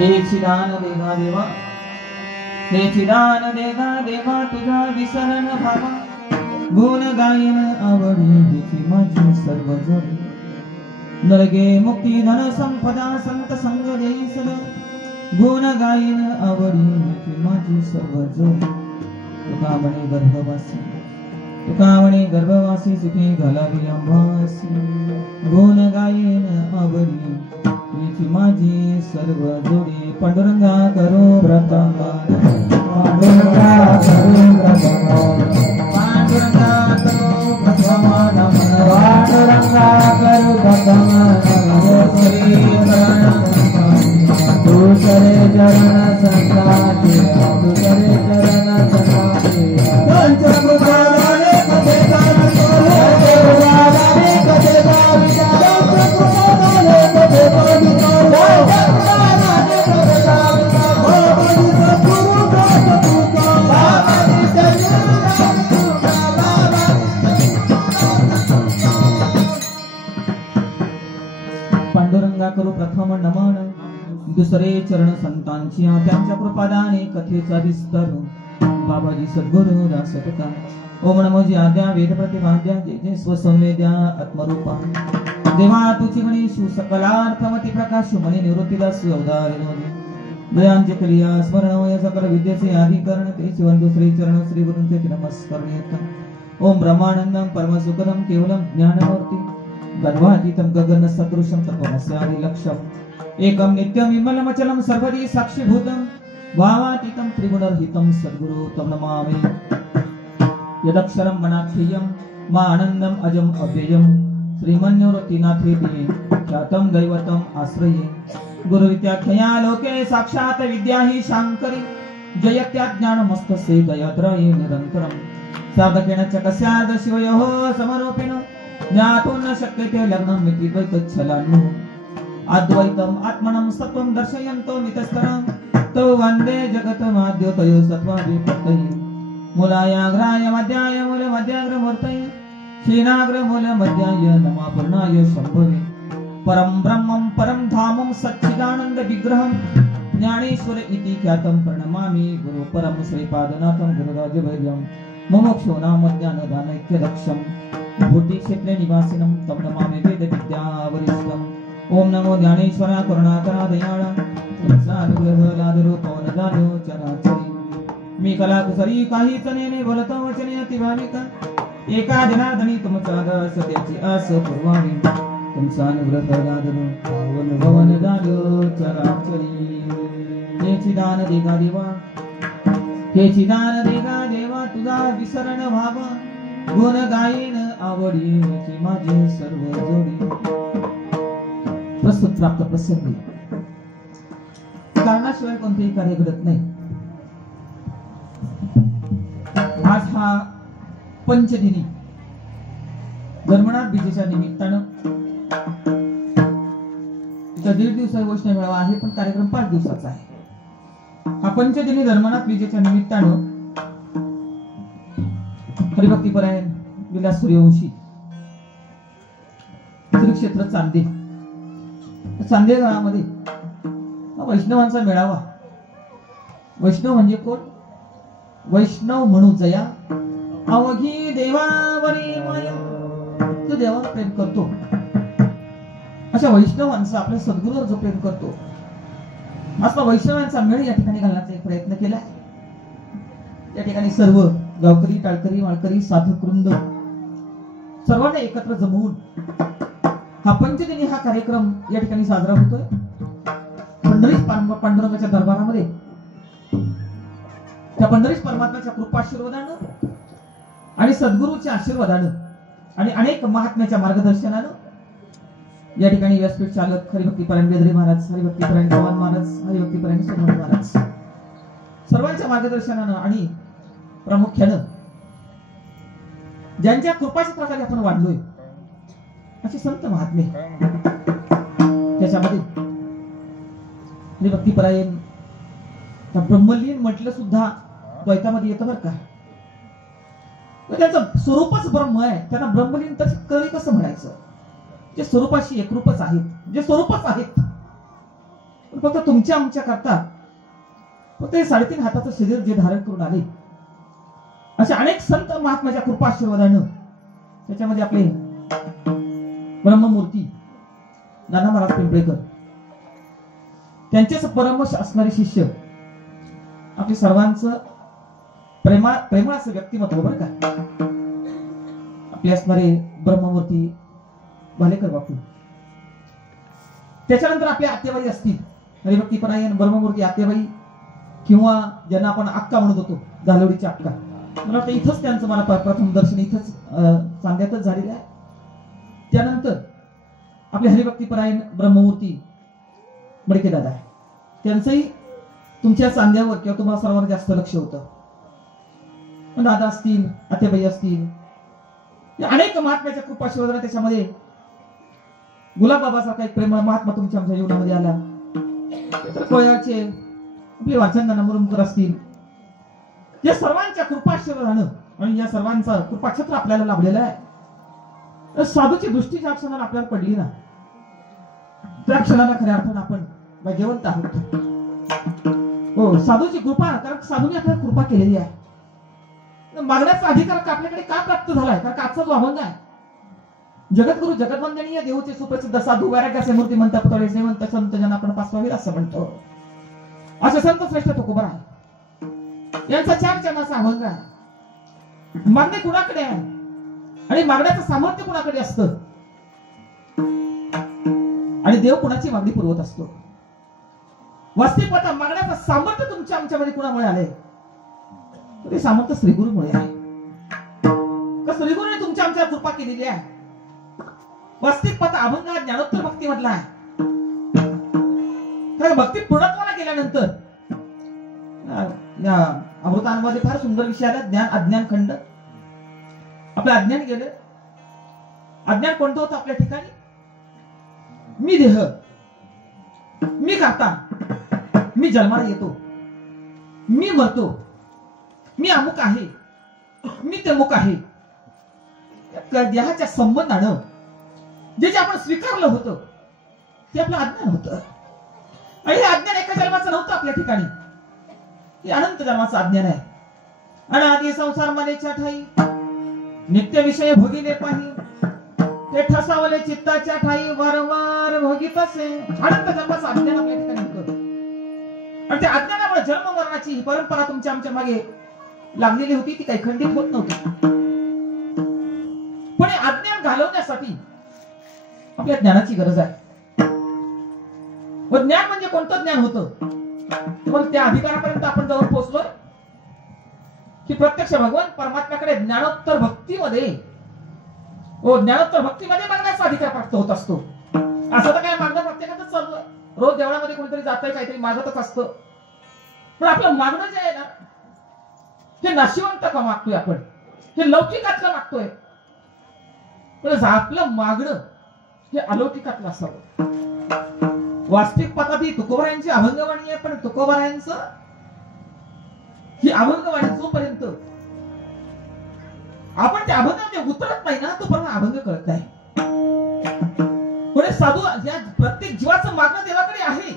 हे चिदान देगा देवा, हे चिदान देगा देवा, तुझा विसरण भावा, गुण गायन आवडी हिची माझी सर्व जोडी. नरगे मुक्ती धन संपदा संत संग देईसल, गुण गायन आवडी हिची माझी सर्व जोडी. तुका म्हणे गर्भवासी, तुका म्हणे गर्भवासी, सुखी घालावी अंबासी, गुण गायन आवडी हिची माझी सर्व जोडी. पांडुरंगा करो प्रथम, पांडुरंगा करो प्रथम, पांडुरंगा करो प्रथम नमन, पांडुरंगा करो प्रथम नमन. दूसरे चरण संताचे, दूसरे चरण संताचे, पंचकृपादाने कथे गान करो, पंचकृपादाने कथे गान करो, पंचकृपादाने कथे गान करो, पांडुरंगा करू प्रथम नमन, दुसरे चरण संतांची, त्यांच्या कृपादाने कथेचा विस्तार. बाबाजी सद्गुरु दास तुका. ओम नमो जी आद्या वेद प्रतिपाद्या, जय जय स्वसंवेद्या आत्मरूपा. देवा तुझी म्हणे शिव सकलार्थमती प्रकाश म्हणे निवृत्तीदास अवतार दयांचे क्रिया स्मरणमय सकल विद्येचे आधिकरण ते शिवन. दुसरे चरण श्री गुरूंचे नमस्कार येतात. ओम ब्रह्मानंदम परमसुखदम केवलम ज्ञानमूर्ती, गद्वातीतम गगन सदृशम तत्वमस्यादि लक्ष्यम, एकम नित्यम विमलमचलम सर्वदी साक्षीभूतम, भावातीतम त्रिगुणरहितम सद्गुरु तम नमामि. यदक्षरम मनाक्षेयम मा आनंदम अजम अव्ययम, श्रीमन्योरतिनाथेति ख्यातम दैवतम आश्रये. गुरुविद्याख्यया लोके साक्षात विद्या हि शांकरी, जयत्या ज्ञानमस्तसे दयाद्रये निरंतरम. साधकेन चकस्याद शिवयोः समरूपिणो, ज्ञातुं न शक्यते लग्नं मिति द्वैतच्छलान्नु. अद्वैतम आत्मनं सत्वं दर्शयन्तो मितस्तरं, तो वन्दे जगतमाद्योतयो सत्त्वादिपतये. मूलायाग्राय मध्याय मूलमध्याग्रमूर्तये, क्षीणाग्रमूलमध्याय नमापूर्णाय शम्भवे. परं ब्रह्मं परं धामं सच्चिदानन्द विग्रहं, ज्ञानेश्वर इति ख्यातं प्रणमामि गुरु परम श्रीपादनाथं गुरुराजवैर्यं. मुमुक्षो नाम ज्ञानदानैक्यदक्षं, भूति क्षेत्रे निवासिनं तं नमामि वेद विद्यावरिष्ठम्. ओम नमो ज्ञानेश्वरा करुणाकरा दयाळा, साधुग्रहलादरो पवनदानो चराचरी. मी कला कुसरी काहीच नेने बोलतो वचने अतिभाविका, एका जनार्दनी तुमचा दास त्याची आस पुरवावी. तुमचा अनुग्रह लादरो पावन पवनदानो चराचरी. हे चिदान देगा देवा, हे चिदान देगा देवा, तुझा विसरण व्हावा, गुण गायन आवडी हिची माझी सर्व जोडी. प्रस्तुत प्राप्त प्रसंगी कारणाशिवाय कोणतेही कार्य घडत नाही. आज हा पंचदिनी धर्मनाथ बीजेच्या निमित्तानं, इथं 1.5 दिवसाचा वैष्णव मेळावा आहे, पण कार्यक्रम 5 दिवसाचा आहे. हा पंचदिनी धर्मनाथ बीजेच्या निमित्तानं हरिभक्तीपरायण विलास सूर्यवंशी श्री क्षेत्र चांदे, चांदेगावामध्ये वैष्णवांचा मेळावा. वैष्णव म्हणजे कोण? वैष्णव म्हणू जया, अवघी देवावरी माया. तो देवाला प्रेम करतो, अशा वैष्णवांचा आपल्या सद्गुरूवर जो प्रेम करतो, असा वैष्णवांचा मेळ या ठिकाणी घालण्याचा एक प्रयत्न केलाय. या ठिकाणी सर्व गावकरी, टाळकरी, माळकरी, साधक वृंद सर्वांना एकत्र जमवून हा पंचदिनी हा कार्यक्रम या ठिकाणी साजरा होतोय. पंढरीश पांडुरंगाच्या दरबारामध्ये त्या पंढरीश परमात्म्याच्या कृपाशीर्वादानं आणि सद्गुरूच्या आशीर्वादानं आणि अनेक महात्म्याच्या मार्गदर्शनानं या ठिकाणी व्यासपीठ चालक हरिभक्तीपरायण बेदरे महाराज, हरिभक्तीपरायण चव्हाण महाराज, हरिभक्तीपरायण सोमणी महाराज सर्वांच्या मार्गदर्शनानं आणि प्रामुख्यानं ज्यांच्या कृपाक्षेत्राखाली आपण वाढलोय असे संत महात्मे, त्याच्यामध्ये हरिभक्तीपरायण ब्रह्मलीन म्हटलं सुद्धा द्वैतामध्ये येतं बरं का. त्याचं स्वरूपच ब्रह्म आहे, त्यांना ब्रह्मलीन तर कळी कसं म्हणायचं? जे स्वरूपाशी एकरूपच आहेत, जे स्वरूपच आहेत फक्त तुमच्या आमच्या करता फक्त हे 3.5 हाताचं शरीर जे धारण करून आले, अशा अनेक संत महात्म्याच्या कृपा आशीर्वादानं त्याच्यामध्ये आपले ब्रह्ममूर्ती नाना महाराज पिंपळेकर, त्यांचेच परमश असणारे शिष्य, आपले सर्वांचं प्रेमळ असं व्यक्तिमत्व बरं का, आपले असणारे ब्रह्ममूर्ती भालेकर बापू, त्याच्यानंतर आपले आत्याबाई असतील, हरिभक्तीपरायण ब्रह्ममूर्ती आत्याबाई, किंवा ज्यांना आपण अक्का म्हणत होतो, झालोडीच्या अक्का. मला वाटतं इथंच त्यांचं मला प्रथम दर्शन इथंच सांध्यातच झालेलं आहे. त्यानंतर आपले हरिभक्तीपरायण ब्रह्ममूर्ती मडके दादा, त्यांचंही तुमच्या सांध्यावर किंवा तुम्हाला सर्वांना जास्त लक्ष होतं. दादा असतील, आत्याबाई असतील, अनेक महात्म्याच्या कृपा आशीर्वादाने त्याच्यामध्ये गुलाबबाबाचा काही प्रेमळ महात्मा तुमच्या आमच्या जीवनामध्ये आला. कोयाचे आपले वाचनदाना मुरुमकर असतील, या सर्वांच्या कृपा आशीर्वादानं आणि या सर्वांचा कृपाक्षेत्र आपल्याला लाभलेलं आहे. साधूची दृष्टी ज्या क्षणाला आपल्याला पडली ना, त्या क्षणाला खऱ्या अर्थानं आपण भाग्यवंत आहोत. हो, साधूची कृपा, कारण साधूने आपल्याला कृपा केलेली आहे. मागण्याचा अधिकार आपल्याकडे का प्राप्त झालाय? कारण आजचा जो अभंग आहे, जगद्गुरु जगद्वंदनीय देवचे सुप्रसिद्ध साधू वैराग्याचे मूर्ती म्हणता पुतळे श्रीमंत संत जना आपण पाचवावी असं म्हणतो. असे संत श्रेष्ठ तुकोबा आहे, यांचा 4 चरणाचा अभंग आहे. मागणे कुणाकडे आहे आणि मागण्याचं सामर्थ्य कुणाकडे असतं आणि देव कुणाची मागणी पुरवत असतो. वास्तविक पाहता मागण्याचं सामर्थ्य तुमच्या आमच्यामध्ये कुणामुळे आले? ते सामर्थ्य श्रीगुरूमुळे आहे. का श्रीगुरूने तुमच्या आमच्या कृपा केलेली आहे. वास्तविक पाहता अभंग हा ज्ञानोत्तर भक्ती मधला आहे. कारण भक्ती पूर्णत्वाला गेल्यानंतर या अमृतांमध्ये फार सुंदर विषय आला, ज्ञान अज्ञान खंड. आपलं अज्ञान गेलं. अज्ञान कोणतं होतं आपल्या ठिकाणी? मी देह, मी करता, मी जन्माला येतो, मी मरतो, मी अमुक आहे, मी तमुक आहे. देहाच्या संबंधानं जे आपण स्वीकारलं होतं ते आपलं अज्ञान होतं. आणि हे अज्ञान एका जन्माचं नव्हतं आपल्या ठिकाणी, हे अनंत जन्माचं अज्ञान आहे. अनादि संसार मनेच्या ठाई नित्य विषय भोगिले पाही, ते ठसावले चित्ताच्या ठाई वारंवार भोगीत असे. अनंत जन्माचं अज्ञान आपल्या ठिकाणी होतं. आणि त्या अज्ञानामुळे जन्म मरणाची ही परंपरा तुमच्या आमच्या मागे लागलेली होती, ती काही खंडित होत नव्हती. पण हे अज्ञान घालवण्यासाठी आपल्या ज्ञानाची गरज आहे. व ज्ञान म्हणजे कोणतं ज्ञान होतं? तुम्हाला त्या अधिकारापर्यंत आपण जवळ पोहोचलोय की प्रत्यक्ष भगवान परमात्म्याकडे ज्ञानोत्तर भक्तीमध्ये, ज्ञानोत्तर भक्तीमध्ये मागण्याचा अधिकार प्राप्त होत असतो. असं तर काय मागणं प्रत्येकाच चालू आहे. रोज देवळामध्ये कोणीतरी जातंय, काहीतरी मागतच असतं. पण आपलं मागणं जे आहे ना, हे नाशिवंत का मागतोय आपण, हे लौकिकातलं मागतोय. पण आपलं मागणं हे अलौकिकातलं असावं. वास्तविक पाहता ती तुकोबारायांची अभंगवाणी आहे, पण तुकोबारायांचं ही अभंगवाणी जोपर्यंत आपण त्या अभंगामध्ये उतरत नाही ना, तोपर्यंत अभंग कळत नाही. म्हणजे साधू या प्रत्येक जीवाचं मागणं देवाकडे आहे,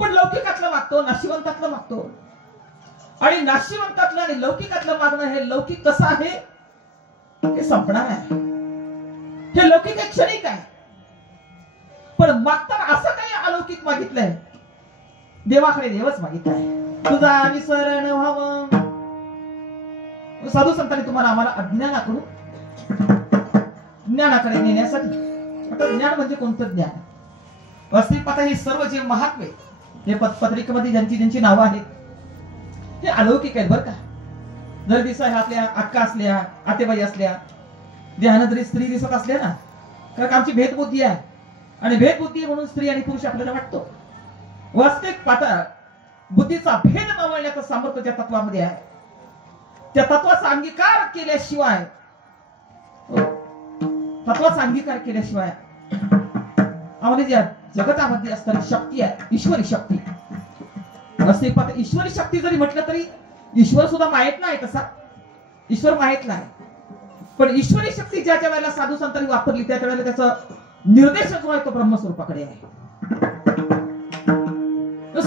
पण लौकिकातलं मागतो, नाशिवंतातलं मागतो. आणि नाशिवंतातलं आणि लौकिकातलं मागणं, हे लौकिक कसं आहे हे संपणार आहे. हे लौकिक एक क्षणिक आहे. पण मागताना असं काही अलौकिक मागितलंय, देवाकडे देवच मागितलाय. तुझा विसरण व्हावं. साधू संतांनी तुम्हाला आम्हाला अज्ञानाकडून ज्ञानाकडे नेण्यासाठी. आता ज्ञान म्हणजे कोणतं ज्ञान? वास्तविक पाहता हे सर्व जे महात्मे, हे पत्रिकेमध्ये ज्यांची ज्यांची नावं आहेत, हे अलौकिक आहेत बरं का. जर दिसा आपल्या अक्का असल्या, आतेबाई असल्या, देहानं जरी स्त्री दिसत असल्या ना, कारण आमची भेदबुद्धी आहे. आणि भेदबुद्धी म्हणून स्त्री आणि पुरुष आपल्याला वाटतो. वास्तविक पाहता बुद्धीचा भेद मावळण्याचं सामर्थ्य त्या तत्वामध्ये आहे. त्या तत्वाचा अंगीकार केल्याशिवाय, तत्वाचा अंगीकार केल्याशिवाय आम्हाला ज्या जगतामध्ये असणारी शक्ती आहे, ईश्वरी शक्ती. वास्तविक पाहता ईश्वरी शक्ती जरी म्हटलं तरी ईश्वर सुद्धा माहित नाही. तसा ईश्वर माहित नाही, पण ईश्वरी शक्ती ज्या ज्या वेळेला साधू संतांनी वापरली, त्या वेळेला त्याचा निर्देश जो आहे तो ब्रह्मस्वरूपाकडे आहे.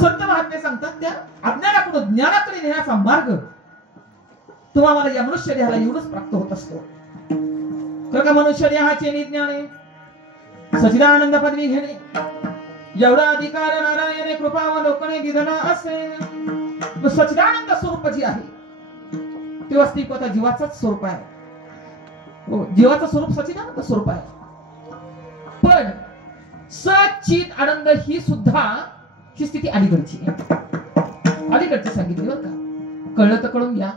संत महात्मे सांगतात त्या अज्ञानाकडून ज्ञानाकडे नेण्याचा मार्ग तुम्हाला या मनुष्य देहाला एवढंच प्राप्त होत असतो. तर का मनुष्य देहाचे निज्ञान आहे सच्चिदानंद पदवी घेणे एवढा अधिकार नारायणे कृपावलोकने दिलेला असेल. सच्चिदानंद स्वरूप जी आहे ते वास्तविकता जीवाचाच स्वरूप आहे. हो, जीवाचं स्वरूप सच्चिदानंद स्वरूप आहे. पण सच्चित आनंद ही सुद्धा ही स्थिती अलीकडची सांगितली बरं का. कळलं तर कळून घ्या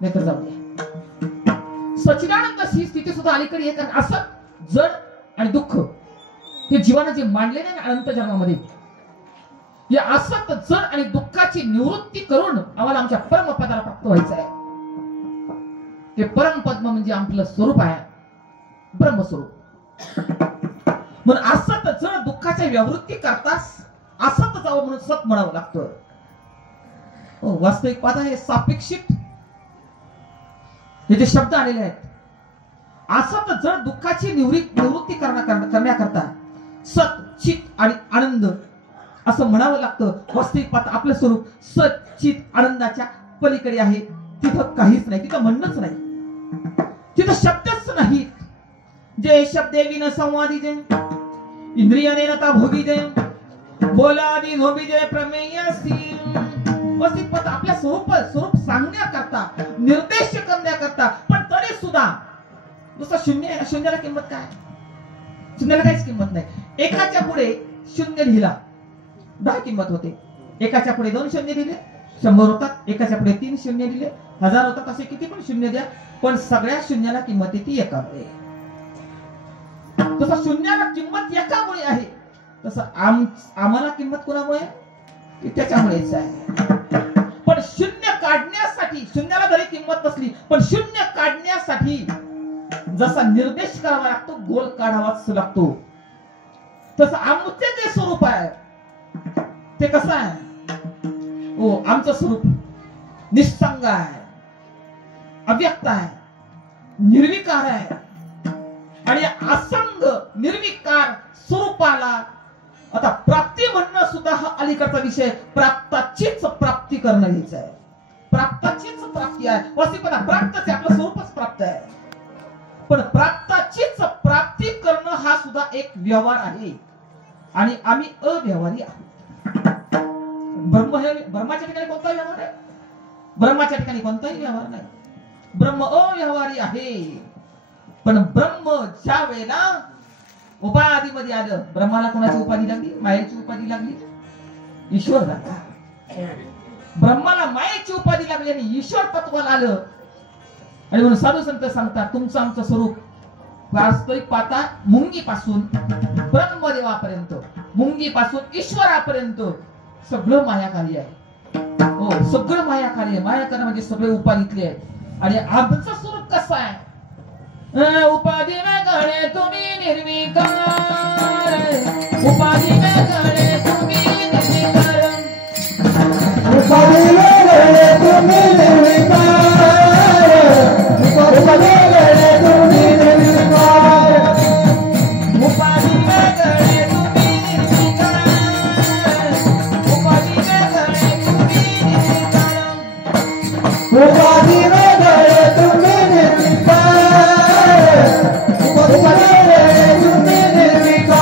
नाही तर जाऊ द्या. सच्चिदानंद ही स्थिती सुद्धा अलीकडे आहे. कारण असं जड आणि दुःख हे जीवानं जे मांडले नाही अनंत जन्मामध्ये या असत जड आणि दुःखाची निवृत्ती करून आम्हाला आमच्या परमपदाला प्राप्त व्हायचं आहे. ते परमपद्म म्हणजे आपलं स्वरूप आहे ब्रह्मस्वरूप. म्हणून असत जड दुःखाच्या व्यावृत्ती करतास असत जावं म्हणून सत म्हणावं लागतं. वास्तविक पाहता हे सापेक्षित हे जे शब्द आलेले आहेत. असत जड दुःखाची निवृत्ती करण्याकरता सत चित आणि आनंद असं म्हणावं लागतं. वास्तविक पाहता आपलं स्वरूप सच्चित आनंदाच्या पलीकडे आहे. तिथं काहीच नाही, तिथं म्हणणंच नाही, तिथं शब्दच नाही. जे शब्दे विन संवादी जे इंद्रियाने नता भोगी जे बोलादी झोबी जे प्रमेयसी. वास्तविक पाहता आपल्या स्वरूप सांगण्याकरता निर्देश करण्याकरता पण तरी सुद्धा नुसतं शून्य आहे. शून्याला किंमत काय? शून्याला काहीच किंमत नाही. एकाच्या पुढे शून्य लिहिला 10 किंमत होते. एकाच्या पुढे 2 शून्य दिले 100 होतात. एकाच्या पुढे 3 शून्य दिले 1000 होतात. असे किती पण शून्य द्या पण सगळ्या शून्याला किंमत येते एकामुळे. तसं शून्याला किंमत एकामुळे आहे तसं आम्हाला किंमत कोणामुळे? त्याच्यामुळेच आहे. पण शून्य काढण्यासाठी शून्याला जरी किंमत नसली पण शून्य काढण्यासाठी जसा निर्देश करावा लागतो गोल काढावाच लागतो. तसं आमचे जे स्वरूप आहे ते कसं आहे? हो, आमचं स्वरूप निस्संग आहे, अव्यक्त आहे, निर्विकार आहे. आणि असंग निर्विकार स्वरूपाला आता प्राप्ती म्हणणं सुद्धा हा अलीकडचा विषय. प्राप्ताचीच प्राप्ती करणं हेच आहे. प्राप्ताचीच प्राप्ती आहे. वास्तविकता प्राप्तच आहे, आपलं स्वरूपच प्राप्त आहे. पण प्राप्ताचीच प्राप्ती करणं हा सुद्धा एक व्यवहार आहे आणि आम्ही अव्यवहारी आहोत. ब्रह्माच्या ठिकाणी कोणता व्यवहार आहे? ब्रह्माच्या ठिकाणी कोणताही व्यवहार नाही. ब्रह्म अव्यवहारी आहे. पण ब्रह्म ज्या वेळेला उपाधी मध्ये आलं, ब्रह्माला कोणाची उपाधी लागली? मायेची उपाधी लागली. ईश्वर लागला. ब्रह्माला मायेची उपाधी लागली आणि ईश्वर तत्वाला आलं. आणि म्हणून साधू संत सांगतात तुमचं आमचं स्वरूप वास्तविक पाहता मुंगीपासून ब्रह्मदेवापर्यंत, मुंगीपासून ईश्वरापर्यंत सगळं मायाकारी आहे. हो, सगळं मायाकारी आहे. मायाकारी म्हणजे सगळे उपाधीतले आहेत. आणि आमचं स्वरूप कसं आहे? उपाधी में गणे तुम्ही निर्विकार, उपाधी में गणे तुम्ही निर्विकार, उपाधी में गणे तुम्ही निर्विकार, उपाधी में गणे तुम्ही निर्विकार, उपाधी में गणे तुम्ही निर्विकार, उपाधी में गणे तुम्ही निर्विकार, उपाधी में गणे तुम्ही निर्विकार.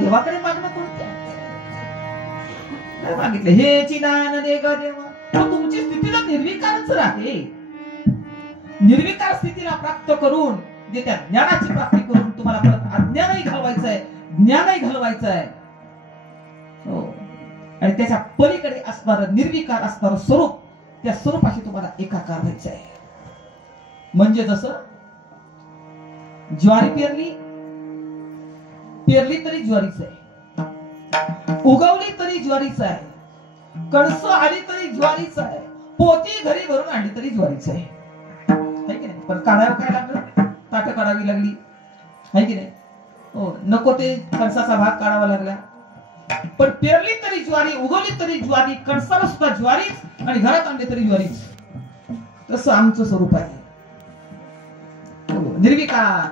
देवाकडे मागणं कोणत्या मागितलं हे चिदान दे ग देवा. तुमची स्थिती निर्विकारच राहे. निर्विकार स्थितीला प्राप्त करून म्हणजे त्या ज्ञानाची प्राप्ती करून तुम्हाला परत अज्ञानही घालवायचं आहे, ज्ञानही घालवायचं आहे. हो. आणि त्याच्या पलीकडे असणारं निर्विकार असणारं स्वरूप, त्या स्वरूपाशी तुम्हाला एकाकार व्हायचं आहे. म्हणजे जसं ज्वारी पेरली तरी ज्वारीच आहे, उगवली तरी ज्वारीच आहे, कणस आली तरी ज्वारीच आहे, पोती घरी भरून आणली तरी ज्वारीच आहे. है की नाही? पण काढावं काय लागलं? ताट काढावी लागली, है की नाही? हो, नको ते कणसाचा भाग काढावा लागला. पण पेरली तरी ज्वारी, उगवली तरी ज्वारी, कणसाला सुद्धा ज्वारीच आणि घरात आणले तरी ज्वारीच. तसं आमचं स्वरूप आहे. निर्विकार,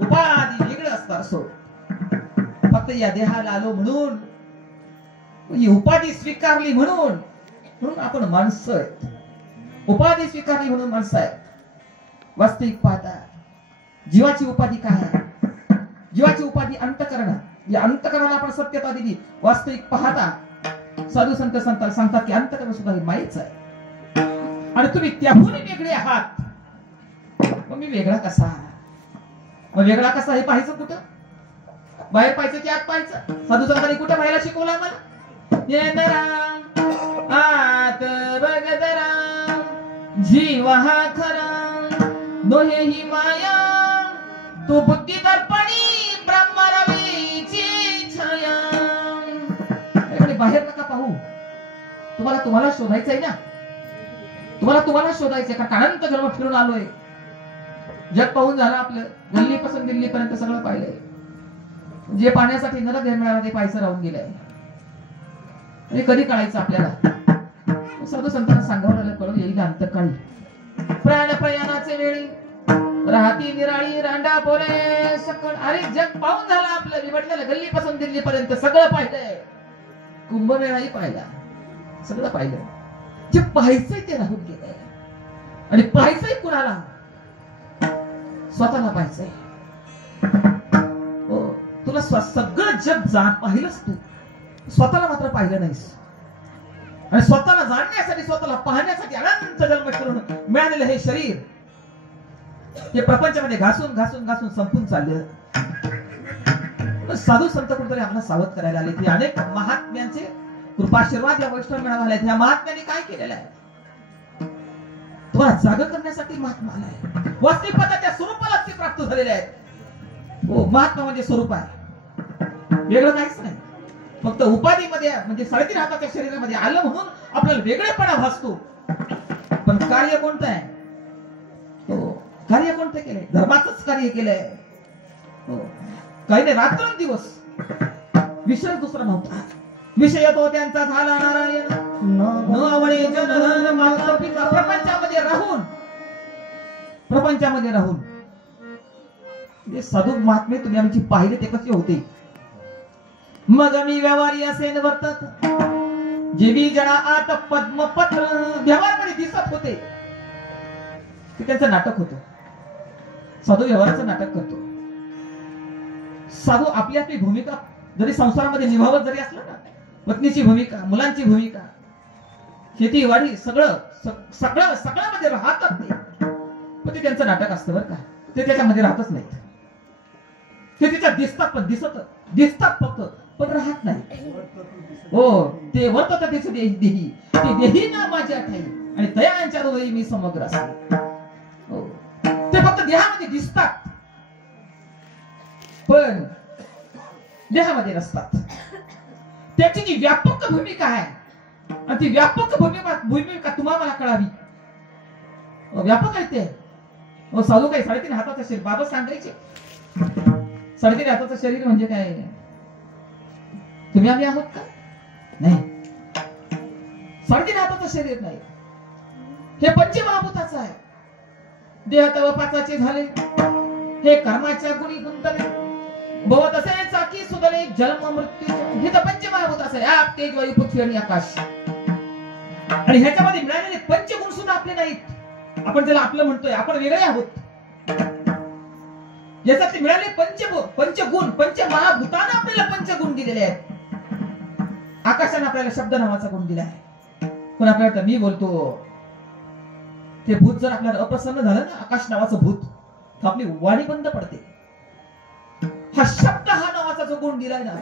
उपाधी वेगळं असतं स्वरूप. फक्त या देहाला आलो म्हणून, ही उपाधी स्वीकारली म्हणून आपण माणसं आहेत. उपाधी स्वीकारली म्हणून माणसं आहेत. वास्तविक पाहता जीवाची उपाधी काय आहे? जीवाची उपाधी अंतःकरण. या अंतःकरणाला आपण सत्यता दिली. वास्तविक पाहता साधू संत सांगतात की अंतःकरण सुद्धा हे माईच आहे आणि तुम्ही त्याहून वेगळे आहात. मग मी वेगळा कसा? मग वेगळा कसा हे पाहायचं कुठं? बाहेर पाहायचं की आत पाहायचं? साधू संतांनी कुठं पाहायला शिकवलं आम्हाला? आत बगदरा जीवा हा खरा दोहे ही माया तू बुद्धी दर्पणी ब्रह्मरवीची छाया. बाहेर नका पाहू. तुम्हाला शोधायचंय ना. तुम्हाला शोधायचंय कारण अनंत जन्म फिरून आलोय. जग पाहून झालं आपलं. गल्लीपासून दिल्लीपर्यंत सगळं पाहिलंय. जे पाण्यासाठी नरक मिळाला ते पाहायचं राहून गेलंय. कधी कळायचं आपल्याला? साधू संतांना सांगावं लागलं, कळून येईल अंतकाळी. प्राण प्रयाणाचे वेळी राहती निराळी रांडा बोले सकळ. अरे जग पाहून झालं आपलं. मी म्हटलं गल्लीपासून दिल्लीपर्यंत सगळं पाहिलंय. कुंभमेळाही पाहिला, सगळं पाहिलं. जे पाहायचंय ते राहून गेलंय. आणि पाहायचंय कुणाला? स्वतःला पाहायचंय. हो, तुला सगळं जग पाहिलंच तू, स्वतःला मात्र पाहिलं नाहीस. आणि स्वतःला जाणण्यासाठी, स्वतःला पाहण्यासाठी अनंत जन्म करून मिळालेलं हे शरीर हे प्रपंचामध्ये घासून घासून घासून संपून चाललं. साधू संत कुठेतरी आम्हाला सावध करायला आले की अनेक महात्म्यांचे कृपाशीर्वाद या वैष्णव मेळाव्याला आहेत. या महात्म्यांनी काय केलेलं आहे? तुम्हाला जाग करण्यासाठी महात्मा आलाय. वास्तविक पाहता त्या स्वरूपाला ते प्राप्त झालेले आहेत. हो, महात्मा म्हणजे स्वरूप आहे, वेगळं काहीच नाही. फक्त उपाधीमध्ये म्हणजे 3.5 हाताच्या शरीरामध्ये आलं म्हणून आपल्याला वेगळेपणा भासतो. पण कार्य कोणतं आहे? हो, कार्य कोणतं केलंय? धर्माचंच कार्य केलंय. हो, काही नाही, रात्रंदिवस विषय दुसरा नव्हता. विषय तो त्यांचा झाला नारायण न आवळे जनधन माता पिता. प्रपंचामध्ये राहून हे साधू महात्मे तुम्ही आमची पाहिले ते कसे होते? मग मी व्यवहारी असे वर्तत जेवी जडा आत पद्मपत्र. व्यवहारमध्ये दिसत होते की त्यांचं नाटक होतं. साधू व्यवहाराचं नाटक करतो. साधू आपली आपली भूमिका जरी संसारामध्ये निभावत जरी असलं ना, पत्नीची भूमिका, मुलांची भूमिका, शेतीवाडी सगळं मध्ये राहतात ते. पण ते त्यांचं नाटक असतं बरं का. ते त्याच्यामध्ये राहतच नाहीत. ते त्याच्यात दिसतात, पण दिसतात फक्त, पण राहत नाही. हो, ते वर्तत त्याचं देही. ते देही ना माझ्या ठाई आणि तयांच्या हृदयी मी समग्र असे. हो, ते फक्त देहामध्ये दिसतात पण देहामध्ये नसतात. त्याची जी व्यापक भूमिका आहे आणि ती व्यापक भूमिका तुम्हाला मला कळावी. व्यापक आहे ते. साधू काही 3.5 हाताचं शरीर. बाबा सांगायचे 3.5 हाताचं शरीर म्हणजे काय? तुम्ही आम्ही आहोत का? नाही, 3.5 हाताचं शरीर नाही. हे पंचमहाभूताचं आहे. देह तव पाचाचे झाले, हे कर्माच्या गुणी गुंतले, भवत असे चाकी सुदले जन्म मृत्यू. हे तर पंचमहाभूताचं आहे. आप, तेज, वायू, पृथ्वी आणि आकाश. आणि ह्याच्यामध्ये मिळालेले पंचगुण सुद्धा आपले नाहीत. आपण ज्याला आपलं म्हणतोय, आपण वेगळे आहोत. याच्यात मिळाले पंचगुण, पंचमहाभूतानं आपल्याला पंचगुण दिलेले आहेत. आकाशाने आपल्याला शब्द नावाचा गुण दिला आहे. पण आपल्याला मी बोलतो, ते भूत जर आपल्याला अप्रसन्न झालं ना, आकाश नावाचं भूत, तर आपली वाणी बंद पडते. हा शब्द हा नावाचा जो गुण दिलाय ना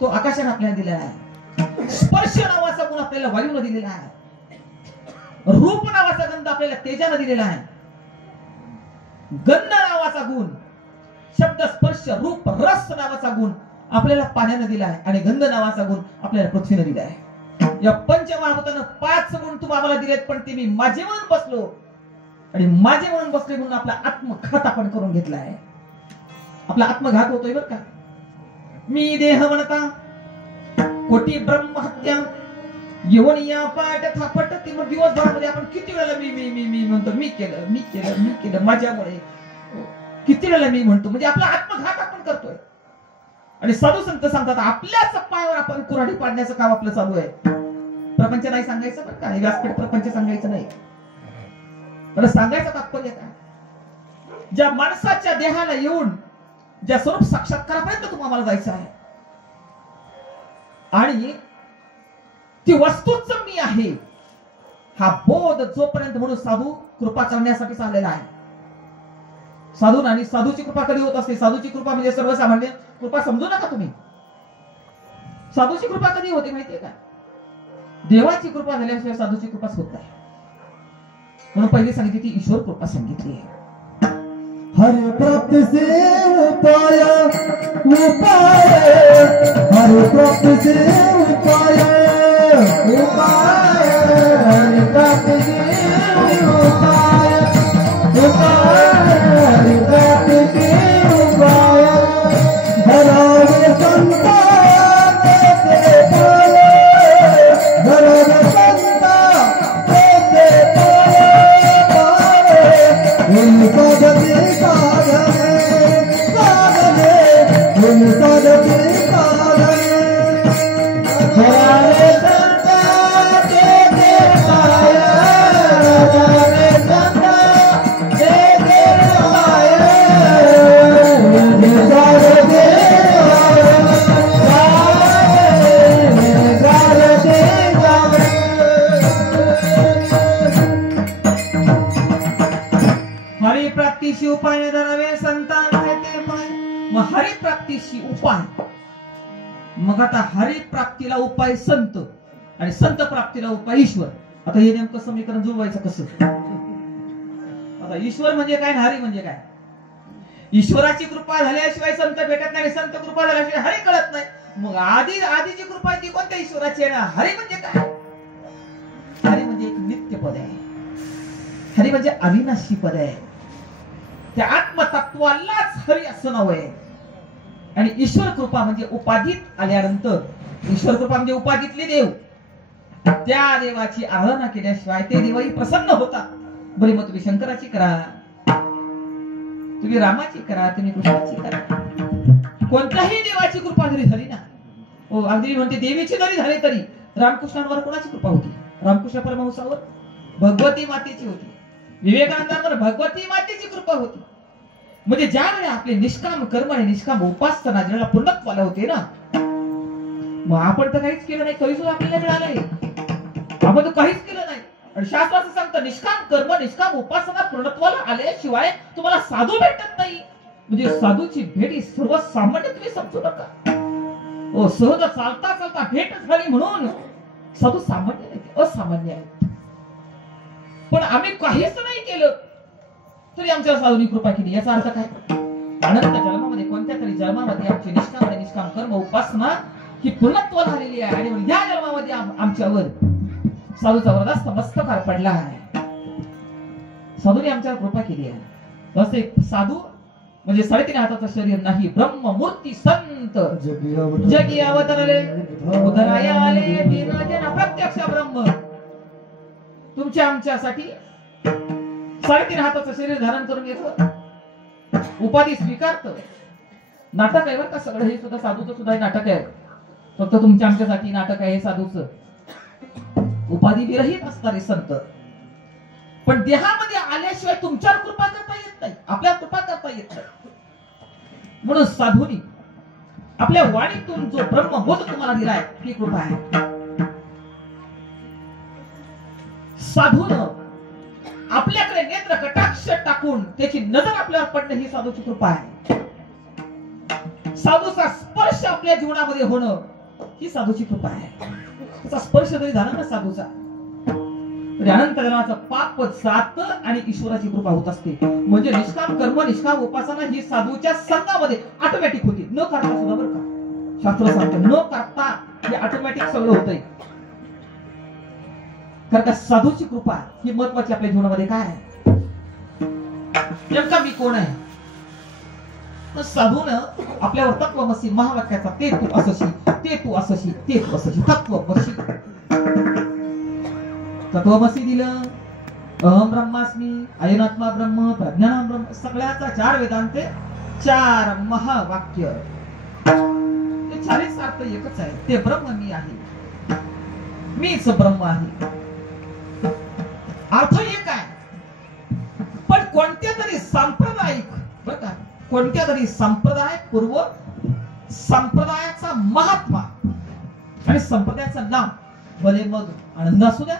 तो आकाशाने आपल्याला दिलेला आहे. स्पर्श नावाचा गुण आपल्याला वायूने दिलेला आहे. रूप नावाचा गंध आपल्याला तेजाने दिलेला आहे. गंध नावाचा गुण, शब्द स्पर्श रूप रस नावाचा गुण आपल्याला पाण्याने दिला आहे आणि गंध नावाचा गुण आपल्याला पृथ्वीने दिला आहे. या पंचमहाभूतानं 5 गुण तुम्हाला दिलेत, पण ते मी माझे म्हणून बसलो आणि माझे म्हणून बसले म्हणून आपला आत्मघात आपण करून घेतला आहे. आपला आत्मघात होतोय बरं का. मी देह म्हणता कोटी ब्रह्महत्या येऊन या पाठ थापट ती मग दिवसभरामध्ये आपण किती वेळेला मी मी मी मी म्हणतो मी केलं मी केलं मी केलं माझ्यामुळे. किती वेळेला मी म्हणतो म्हणजे आपला आत्मघात आपण करतोय. आणि साधू संत सांगतात आपल्याच पायावर आपण कुऱ्हाडी पाडण्याचं काम आपलं चालू आहे. प्रपंच नाही सांगायचं बरं का. व्यासपीठ प्रपंच सांगायचं नाही. मला सांगायचं तात्पर्य काय, ज्या माणसाच्या देहाला येऊन ज्या स्वरूप साक्षात्कारापर्यंत तुम्हाला जायचं आहे आणि ती वस्तूच मी आहे हा बोध जोपर्यंत म्हणून साधू कृपा करण्यासाठी चाललेला आहे. साधू आणि साधूची कृपा कधी होत असते. साधूची कृपा म्हणजे सर्वसामान्य कृपा समजू नका तुम्ही. साधूची कृपा कधी होते माहितीये का, देवाची कृपा झाल्याशिवाय साधूची कृपाच होत नाही. म्हणून पहिली सांगितली ती ईश्वर कृपा सांगितली आहे. हरि प्राप्ति से उपाय उपाय हरि प्राप्ति से उपाय उपाय हरि प्राप्ति से उपाय उपाय हरि प्राप्ति से उपाय हरे संता तेरे पाय हरे संता तेरे पाय उनका जगे हरिप्राप्तीशी उपाय धरावे संतान ते पाय. मग हरिप्राप्तीशी उपाय, मग आता हरिप्राप्तीला उपाय संत आणि संत प्राप्तीला उपाय ईश्वर. आता हे नेमकं समीकरण जुळवायचं कसं. आता ईश्वर म्हणजे काय, हरी म्हणजे काय. ईश्वराची कृपा झाल्याशिवाय संत भेटत नाही, संत कृपा झाल्याशिवाय हरी कळत नाही. मग आधीची कृपा ती कोणत्या ईश्वराची आहे ना. हरी म्हणजे काय, हरी म्हणजे एक नित्य पद आहे. हरी म्हणजे अविनाशी पद आहे. त्या आत्मतत्वालाच हरी असं नाव आहे. आणि ईश्वर कृपा म्हणजे उपाधीत आल्यानंतर, ईश्वर कृपा म्हणजे उपाधीतले देव, त्या देवाची आराधना केल्याशिवाय ते देवही प्रसन्न होतात. बरे मग तुम्ही शंकराची करा, तुम्ही रामाची करा, तुम्ही कृष्णाची करा, कोणत्याही देवाची कृपा जरी झाली ना, हो अगदी म्हणते देवीची जरी झाली तरी रामकृष्णांवर कोणाची कृपा होती. रामकृष्ण परमहंसावर भगवती मातेची होती. विवेकानंदांवर भगवती मातेची कृपा होती. म्हणजे ज्यावेळी आपले निष्काम कर्म आणि निष्काम उपासना ज्याला पूर्णत्वाला होते ना, मग आपण तर काहीच केलं नाही, कधीच आपल्याला मिळालंय. आपण तर काहीच केलं नाही. आणि शास्त्र असं सांगतं निष्काम कर्म निष्काम उपासना पूर्णत्वाला आल्याशिवाय तुम्हाला साधू भेटत नाही. म्हणजे साधूची भेट ही सर्वसामान्य तुम्ही समजू नका. हो सहज चालता चालता भेट झाली म्हणून साधू सामान्य नाही, असामान्य आहेत. पण आम्ही काहीच नाही केलं तरी आमच्यावर साधूंनी कृपा केली. याचा अर्थ काय, अनंत जन्मामध्ये कोणत्या तरी जन्मामध्ये आमची निष्काम आणि निष्काम कर्म उपासना ही पूर्णत्वाला आलेली आहे. आणि या जन्मामध्ये आमच्यावर साधूचा वरदास्त मस्तकार पडला आहे. साधूने आमच्यावर कृपा केली आहे. तसे साधू म्हणजे 3.5 हाताचं शरीर नाही, ब्रह्ममूर्ती संत जगी अवतरले उदराया आले दीनजन प्रत्यक्ष ब्रह्म. तुमच्या आमच्यासाठी 3.5 हाताचं शरीर धारण करून येतं, उपाधी स्वीकारतं. नाटक आहे बरं का सगळं. हे सुद्धा साधूचं सुद्धा नाटक आहे. फक्त तुमच्या आमच्यासाठी नाटक आहे हे साधूचं. उपाधी विरहित असणारे संत. पण देहामध्ये आल्याशिवाय तुमच्यावर कृपा करता येत नाही, आपल्यावर कृपा करता येत नाही. म्हणून साधूनी आपल्या वाणीतून जो ब्रह्मबोध तुम्हाला दिलाय ही कृपा आहे. साधून आपल्याकडे नेत्र कटाक्ष टाकून त्याची नजर आपल्यावर पडणे ही साधूची कृपा आहे. साधूचा स्पर्श आपल्या जीवनामध्ये होणं ही साधूची कृपा आहे. त्याचा स्पर्श जरी झाला ना साधूचा तरी अनंत जन्माचं पाप जात आणि ईश्वराची कृपा होत असते. म्हणजे निष्काम कर्म निष्काम उपासना ही साधूच्या संघामध्ये ऑटोमॅटिक होती, न करता सुद्धा बरं का. शास्त्र सांगतं न करता हे ऑटोमॅटिक सगळं होतंय. कारण का साधूची कृपा ही महत्वाची आपल्या जीवनामध्ये काय आहे. नेमका मी कोण आहे. साधून आपल्यावर तत्वमसी महावाक्याचा ते तू असशी ते तू असशी ते तू असशी तत्वमसी तत्वमसी दिलं. अहम ब्रह्मास्मी अयनात्मा ब्रह्म प्रज्ञानम ब्रह्म सगळ्याचा 4 वेदांते 4 महावाक्य ते 40 अर्थ एकच आहे. ते ब्रह्म मी आहे, मीच ब्रह्म आहे. अर्थ एक आहे. पण कोणत्या तरी सांप्रदायिक बरं का कोणत्या तरी संप्रदाय पूर्व संप्रदायाचा महात्मा आणि संप्रदायाचं नाव भले मग आनंद असू द्या,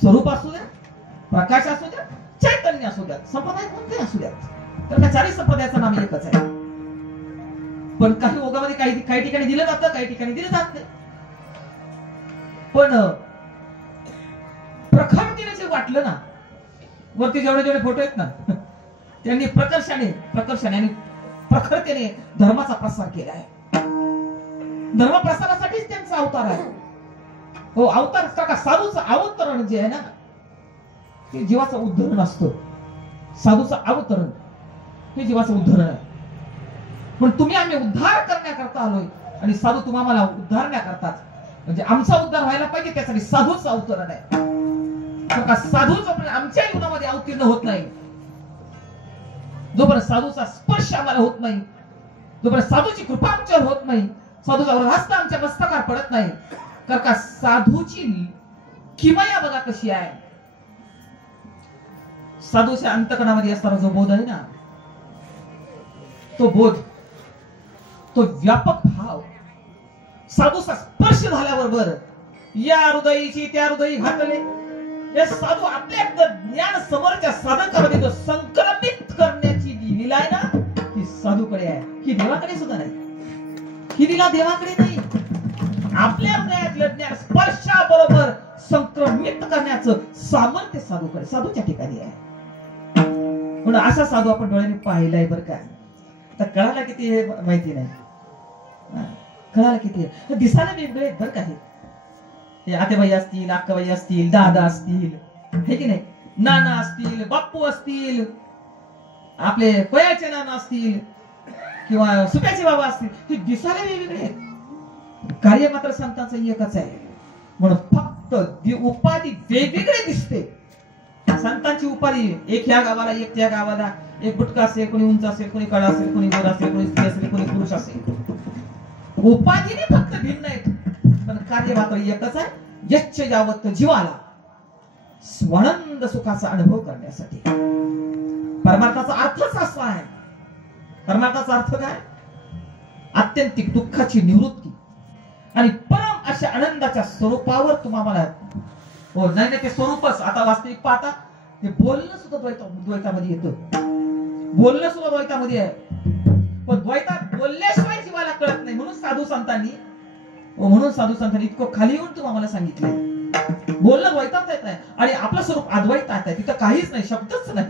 स्वरूप असू द्या, प्रकाश असू द्या, चैतन्य असू द्या, संप्रदाय कोणते असू द्या, तर त्या 40 संप्रदायाचं नाव एकच आहे. पण काही ओगामध्ये काही ठिकाणी दिलं जातं, काही ठिकाणी दिलं जात नाही. पण प्रखरतेने जे वाटलं ना, वरती जेवढे जेवढे फोटो आहेत ना त्यांनी प्रकर्षाने आणि प्रखरतेने धर्माचा प्रसार केला आहे. धर्म प्रसारासाठीच त्यांचा अवतार आहे. हो, अवतार का साधूचं अवतरण जे आहे ना ते जीवाचं उद्धरण असतं. साधूचं अवतरण हे जीवाचं उद्धरण आहे. पण तुम्ही आम्ही उद्धार करण्याकरता आलोय आणि साधू तुम्हाला उद्धारण्याकरता, म्हणजे आमचा उद्धार व्हायला पाहिजे त्यासाठी साधूचं अवतरण आहे. साधू जोपर्यंत आमच्या जीवनामध्ये अवतीर्ण होत नाही, जोपर्यंत साधूचा स्पर्श आम्हाला होत नाही, जोपर्यंत साधूची कृपा आमच्यावर होत नाही, साधूचा रास्ता आमच्या मस्तकावर पडत नाही, कारण का साधूची किमया बघा कशी आहे. साधूच्या अंतकणामध्ये असणारा जो बोध आहे ना, तो बोध, तो व्यापक भाव साधूचा स्पर्श झाल्याबरोबर या हृदयीची त्या हृदयी घातले. हे साधू आपल्या ज्ञान समोरच्या साधकामध्ये जो संक्रमित करण्याची जी लीला आहे ना ती साधूकडे आहे. ही देवाकडे सुद्धा नाही. ही लीला देवाकडे नाही. आपल्या हृदयातलं ज्ञान स्पर्शाबरोबर संक्रमित करण्याचं सामर्थ्य साधूकडे, साधूच्या ठिकाणी आहे. म्हणून असा साधू आपण डोळ्याने पाहिलाय बरं का. तर कळाला किती हे माहिती नाही, कळाला किती दिसायला वेगळे बरं का. हे आतेबाई असतील, अक्काबाई असतील, दादा असतील, हे की नाही, नाना असतील, बाप्पू असतील, आपले पयाचे नाना असतील किंवा सुप्याचे बाबा असतील, हे दिसायला वेगवेगळे आहेत. कार्य मात्र संतांचं एकच आहे. म्हणून फक्त उपाधी वेगवेगळे दिसते. संतांची उपाधी एक ह्या गावाला, एक त्या गावाला, एक बुटका असेल, कोणी उंच असेल, कोणी कडा असेल, कोणी गोरा असेल, कोणी स्त्री असेल, कोणी पुरुष असेल. उपाधीने फक्त भिन्न आहेत पण कार्य मात्र एकच आहे. यच्च यावत जीवाला स्वानंद सुखाचा अनुभव करण्यासाठी. परमार्थाचा अर्थच असा आहे. परमार्थाचा अर्थ काय? आत्यंतिक दुःखाची निवृत्ती आणि परम अशा आनंदाच्या स्वरूपावर तुम्हाला हो नाही ते स्वरूपच. आता वास्तविक पाहता हे बोलणं सुद्धा द्वैतामध्ये येतं. बोलणं सुद्धा द्वैतामध्ये आहे. पण द्वैतात बोलल्याशिवाय जीवाला कळत नाही. म्हणून साधू संतांनी इतकं खाली येऊन तुम्हाला सांगितलंय. बोलणं द्वैतात येत आहे आणि आपलं स्वरूप अद्वैतात आहे. तिथं काहीच नाही, शब्दच नाही.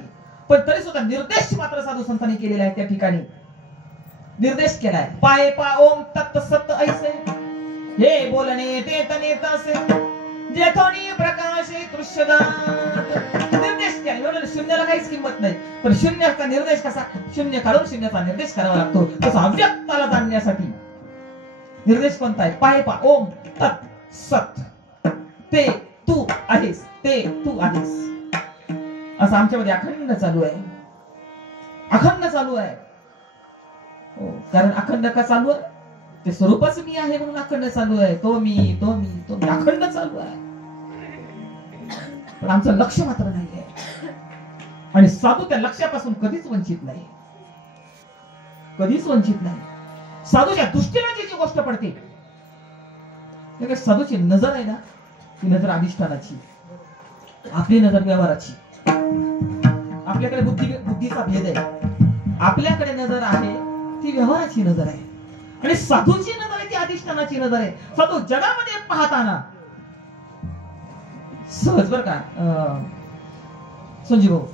पण तरी सुद्धा निर्देश मात्र साधू संतांनी केलेला आहे. त्या ठिकाणी निर्देश केलाय. पाये पा ओम तत् सत ऐसे हे बोलणे ते तने तसे जेथोनी प्रकाशे दृश्यदात. निर्देश केला. शून्याला काहीच किंमत नाही. पण शून्याचा निर्देश कसा? शून्य काढून शून्याचा निर्देश करावा लागतो. तसं अव्यक्ताला जाणण्यासाठी निर्देश कोणता आहे? पाये पा ओम तत् सत ते तू आहेस, ते तू आहेस. असं आमच्यामध्ये अखंड चालू आहे. अखंड चालू आहे. कारण अखंड का चालू आहे? ते स्वरूपच मी आहे म्हणून अखंड चालू आहे. तो मी तो मी तो मी अखंड चालू आहे. पण आमचं लक्ष मात्र नाही आहे. आणि साधू त्या लक्ष्यापासून कधीच वंचित नाही. कधीच वंचित नाही. साधूच्या दृष्टीने जी गोष्ट पडते साधूची नजर आहे ना ती नजर अधिष्ठानाची, आपली नजर व्यवहाराची. आपल्याकडे बुद्धीचा भेद आहे. आपल्याकडे नजर आहे ती व्यवहाराची नजर आहे आणि साधूची नजर आहे ती अधिष्ठानाची नजर आहे. साधू जगामध्ये पाहताना सहज बर का संजीव भाऊ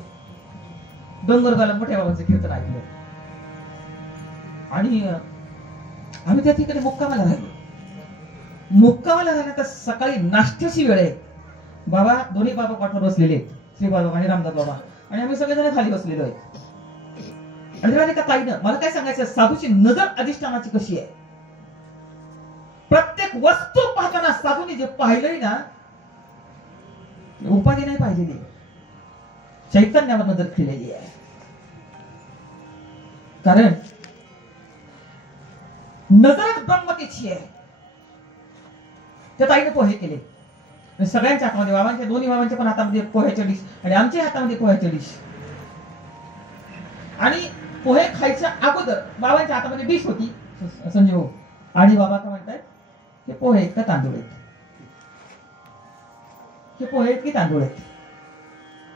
डोंगरगावला मोठ्या बाबांचं कीर्तन ऐकलं आणि आम्ही त्या ठिकाणी मुक्कामाला राहिलो. मुक्कामाला राहिल्यानंतर सकाळी नाश्त्याची वेळ आहे. बाबा दोन्ही बाबा पाठवर बसलेले आहेत, श्री बाबा आणि रामदास बाबा, आणि आम्ही सगळेजण खाली बसलेलो आहेत. आणि राधिका ताईनं मला काय सांगायचं, साधूची नजर अधिष्ठानाची कशी आहे. प्रत्येक वस्तू पाहताना साधूने जे पाहिलंय ना उपाधी नाही पाहिलेली, चैतन्यावर नजर केलेली आहे. कारण नजर ब्रह्मतेची आहे. त्या ताईने पोहे केले सगळ्यांच्या हातामध्ये, बाबांच्या दोन्ही बाबांच्या पण हातामध्ये पोह्याच्या डिश आणि आमच्या हातामध्ये पोह्याच्या डिश. आणि पोहे खायच्या अगोदर बाबांच्या हातामध्ये डिश होती संजय भाऊ, आणि बाबा काय म्हणतात हे पोहे आहेत का तांदूळ आहेत, हे पोहे आहेत की तांदूळ आहेत.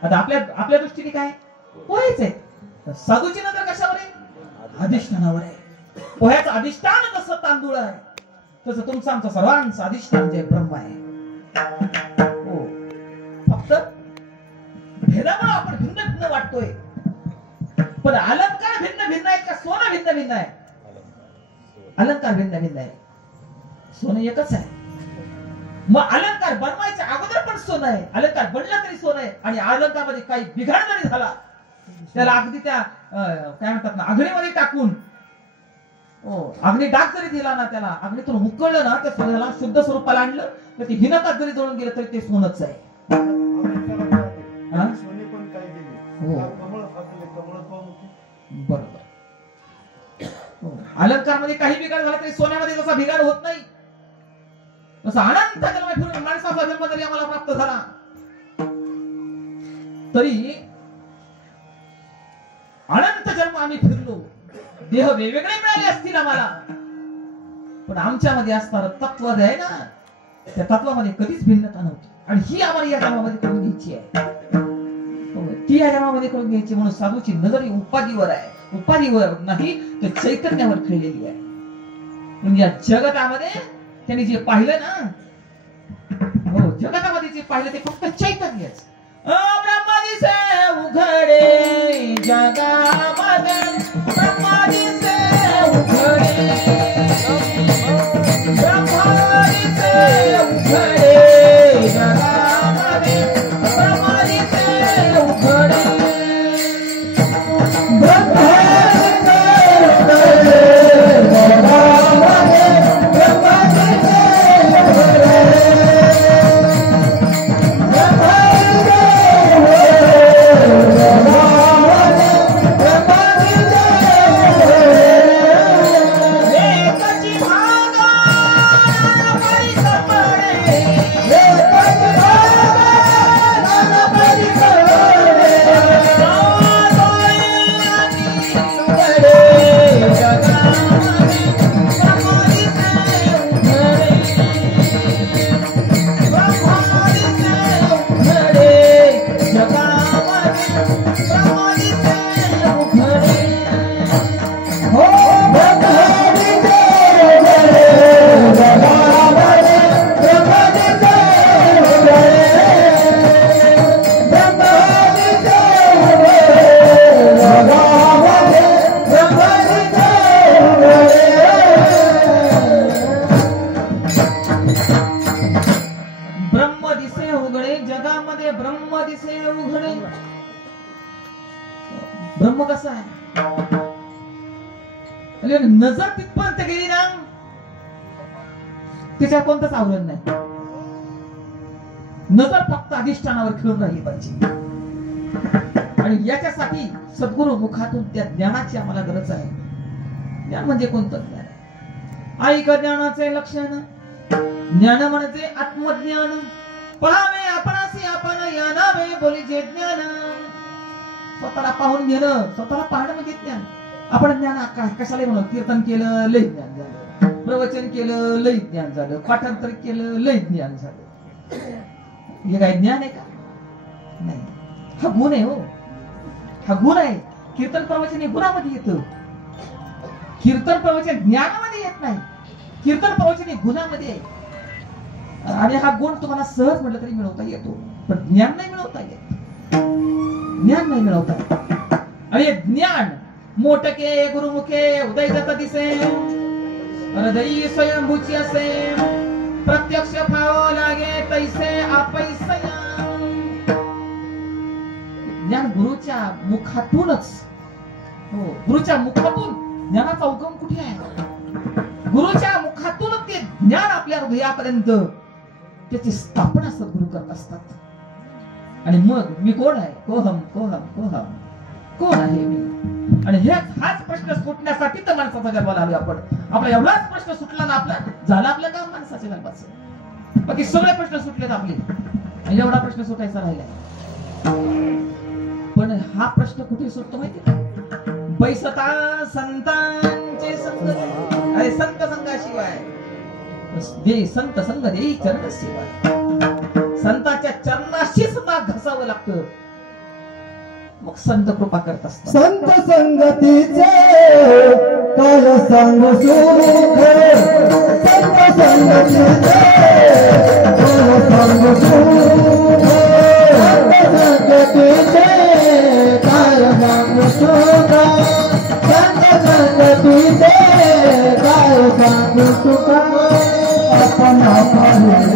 आता आपल्या दृष्टीने काय पोहेच आहेत. साधूची नजर कशावर आहे, अधिष्ठानावर आहे. पोह्याचं अधिष्ठान जसं तांदूळ आहे तसं तुमचं आमचं सर्वांचं अधिष्ठान जे ब्रह्म आहे. हो, फक्त भेदामुळे आपण भिन्न भिन्न वाटतोय, पण अलंकार भिन्न भिन्न आहेत का सोनं भिन्न भिन्न आहे. अलंकार भिन्न भिन्न आहे, सोनं एकच आहे. मग अलंकार बनवायच्या अगोदर पण सोनं आहे, अलंकार बनला तरी सोनं आहे. आणि अलंकारामध्ये काही बिघाड जरी झाला त्याला अगदी त्या काय म्हणतात ना अग्नीमध्ये टाकून, अग्नी डाग जरी दिला ना, त्याला अग्नीतून उकळलं ना, त्या सोन्याला शुद्ध स्वरूपाला आणलं तर ते हिनकात जरी जळून गेलं तरी ते सोनच आहे. बरोबर. अलंकार मध्ये काही बिघाड झाला तरी सोन्यामध्ये जसा बिघाड होत नाही तसा अनंत जन्म फिरून माणसाचा जन्म जरी आम्हाला प्राप्त झाला तरी अनंत जन्म आम्ही फिरलो, देह वेगवेगळे मिळाले असतील आम्हाला, पण आमच्यामध्ये असणारं तत्व आहे ना, त्या तत्वामध्ये कधीच भिन्नता नव्हती. आणि ही आम्हाला या जन्मामध्ये करून घ्यायची आहे, ती या जन्मामध्ये करून घ्यायची. म्हणून साधूची नजर ही उपाधीवर आहे, उपाधीवर नाही तर चैतन्यावर खेळलेली आहे. म्हणजे या जगतामध्ये त्यांनी जे पाहिलं ना, हो जगतामध्ये जे पाहिलं ते फक्त चैतन्यच. ब्रह्मादिसे उघडे जगामध्ये, ब्रह्मादिसे उघडे, ब्रह्मादिसे उघडे जगामध्ये, ब्रह्मादिसे उघडे, ब्रह्मादिसे उघडे जगामध्ये, ब्रह्मादिसे उघडे. ब्रह्म कसा आहे, नजर तिथपर्यंत गेली ना तिच्या कोणतंच आवरण नाही. नजर फक्त अधिष्ठानावर खेळून राहिली पाहिजे. आणि याच्यासाठी सद्गुरु मुखातून त्या ज्ञानाची आम्हाला गरज आहे. ज्ञान म्हणजे कोणतं ज्ञान आहे, ऐक ज्ञानाचे लक्षण, ज्ञान म्हणजे आत्मज्ञान, पहावे आपणासी आपण या नावे बोली जे ज्ञान. स्वतःला पाहून घेणं, स्वतःला पाहणं म्हणजे ज्ञान. आपण ज्ञान कशाला म्हणू, कीर्तन केलं लय ज्ञान झालं, प्रवचन केलं लय ज्ञान झालं, पाठांतर केलं लय ज्ञान झालं. हे काय ज्ञान आहे का, नाही. हा गुण आहे. हो हा गुण आहे. कीर्तन प्रवचन हे गुणामध्ये येतं. कीर्तन प्रवचन ज्ञानामध्ये येत नाही. कीर्तन प्रवचन हे गुणामध्ये आहे. आणि हा गुण तुम्हाला सहज म्हटलं तरी मिळवता येतो, पण ज्ञान नाही मिळवता येत. ज्ञान नाही मिळवता येत. आणि हे ज्ञान मोटके गुरुमुखे उदय जात दिसे, हृदयी स्वयंभूची असे, प्रत्यक्ष भाव लागे तैसे आपैसे. ज्ञान गुरुच्या मुखातूनच, हो, गुरुच्या मुखातून ज्ञानाचा उगम कुठे आहे? गुरुच्या मुखातून ते ज्ञान आपल्या हृदयापर्यंत त्याची स्थापना सद्गुरु करत असतात. आणि मग मी कोण आहे? कोहम कोहम कोहम, कोण आहे मी? आणि हाच प्रश्न सुटण्यासाठी तर माणसाचा जन्माला आलो आपण. आपला एवढाच प्रश्न सुटला ना, आपला झाला आपलं काम माणसाच्या जन्माचं. बाकी सगळे प्रश्न सुटलेत आपले, आणि एवढा प्रश्न सुटायचा राहिलाय. पण हा प्रश्न कुठे सुटतो माहिती का? बैसता संतांचे संग, अरे संत संघाशिवाय दे संत संग देई चरण शिवाय. संतांच्या चरणाशी सुद्धा घसावं लागतं, मग संत कृपा करत असतात. संत संगतीचे काय सांगू सुख, संत संगतीचे काय सांगू सुख, संत संगतीचे काय सांगू सुख, संत संगतीचे काय सांगू सुख. आपण नाही आपण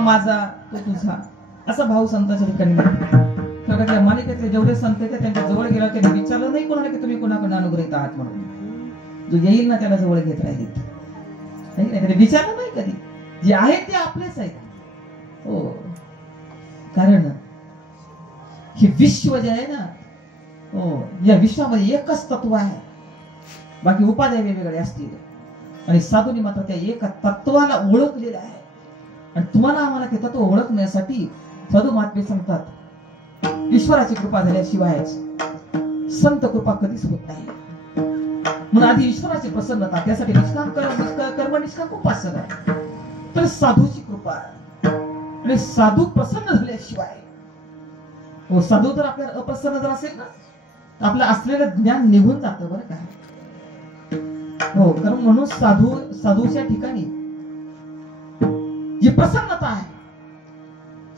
माझा तो तुझा असा भाव संतांच्या ठिकाणी नाही. मालिकेतले जेवढे संत आहेत त्यांच्या जवळ गेला त्यांनी विचारलं नाही कोणाला की तुम्ही कोणाकडे अनुग्रहित आहात म्हणून. जो येईल ना त्याला जवळ घेत राहील. नाही विचारलं नाही कधी. जे आहेत ते आपलेच आहेत. हो, कारण हे विश्व जे आहे ना, हो, या विश्वामध्ये एकच तत्व आहे. बाकी उपाध्याय वेगवेगळे असतील, आणि साधूंनी मात्र त्या एका तत्वाला ओळखलेलं आहे. आणि तुम्हाला आम्हाला ते तत्व ओळखण्यासाठी साधू महात्मे सांगतात, ईश्वराची कृपा झाल्याशिवाय संत कृपा कधीच होत नाही. म्हणून आधी ईश्वराची प्रसन्नता, त्यासाठी निष्काम कर्म निष्काम उपासना, तर साधूची कृपा. आणि साधू प्रसन्न झाल्याशिवाय, हो, साधू जर आपल्याला अप्रसन्न जर असेल ना, तर आपलं असलेलं ज्ञान निघून जातं बरं का. हो, कारण म्हणून साधूच्या ठिकाणी जी प्रसन्नता आहे,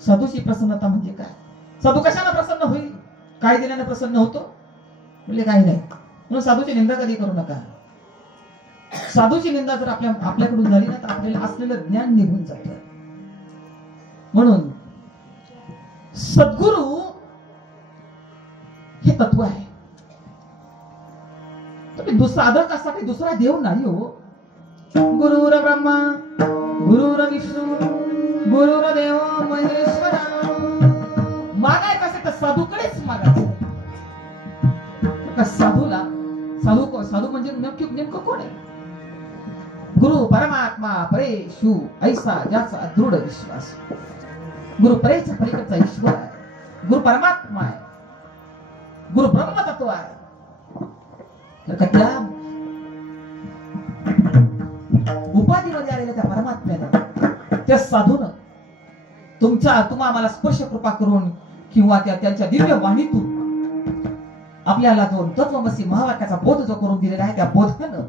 साधूची प्रसन्नता म्हणजे काय? साधू कशाला प्रसन्न होईल? काय दिल्याने प्रसन्न होतो? म्हणजे काही नाही. म्हणून साधूची निंदा कधी करू नका. साधूची निंदा जर आपल्याकडून झाली ना, तर आपल्याला असलेलं ज्ञान निघून जातं. म्हणून सद्गुरु हे तत्व आहे. तुम्ही साधकासाठी दुसरा देव नाही हो. गुरुर ब्रह्मा गुरुर विष्णू गुरुर्देव महेश्वरा. मागायचं असेल तर साधूकडेच मागायचं. साधू म्हणजे नेमकं कोण आहे? गुरु परमात्मा परेशु ऐसा ज्याचा दृढ विश्वास. गुरु परेच्या पलीकडचा ईश्वर आहे. गुरु परमात्मा आहे. गुरु ब्रह्मतत्व आहे. त्या उपाधीमध्ये आलेल्या त्या परमात्म्यानं, त्या साधून तुम्हा आम्हाला स्पर्श कृपा करून किंवा त्यांच्या दिव्य वाणीतून आपल्याला जो तत्वमसी महावाक्याचा बोध जो करून दिलेला आहे, त्या बोधानं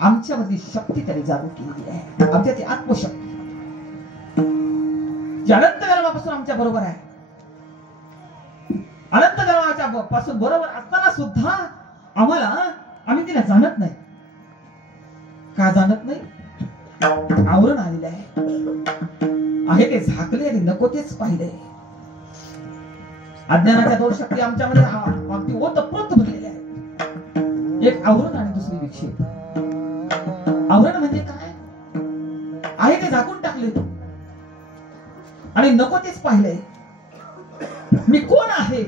आमच्यामधली शक्ती त्यांनी जागृत केलेली आहे. आमच्याची आत्मशक्ती जी अनंत जन्मापासून आमच्या बरोबर आहे. अनंत जन्माच्या पासून बरोबर असताना सुद्धा आम्ही तिला जाणत नाही. का जाणत नाही? आवरण आलेलं आहे. आहे ते झाकले आणि नको तेच पाहिले. अज्ञानाच्या दोन शक्ती आमच्यामध्ये अगदी ओतप्रोत भरलेल्या आहेत. एक आवरण आणि दुसरी विक्षेप. आवरण म्हणजे काय? आहे ते झाकून टाकले आणि नको तेच पाहिले. मी कोण आहे?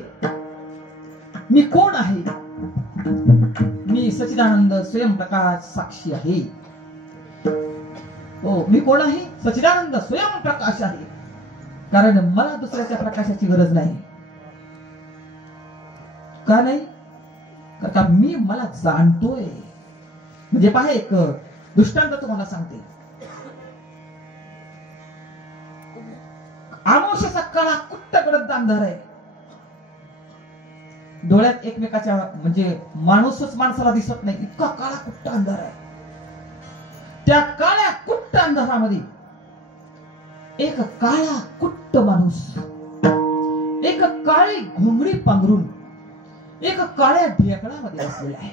मी कोण आहे? मी सच्चिदानंद स्वयंप्रकाश साक्षी आहे. हो, मी कोण आहे? सच्चिदानंद स्वयंप्रकाश आहे. कारण मला दुसऱ्याच्या प्रकाशाची गरज नाही. का नाही? कारण का मी मला जाणतोय. म्हणजे पहा, एक दृष्टांत तुम्हाला सांगते. आमोशाचा काळा कुट्ट गडद अंधार आहे. डोळ्यात एकमेकाच्या म्हणजे माणूसच माणसाला दिसत नाही, इतका काळा कुट्ट अंधार आहे. त्या काळ्या कुट्ट अंधारामध्ये एक काळा कुट्ट माणूस, एक काळी घोंगडी पांघरून एक काळ्या ढेकळामध्ये बसलेला आहे.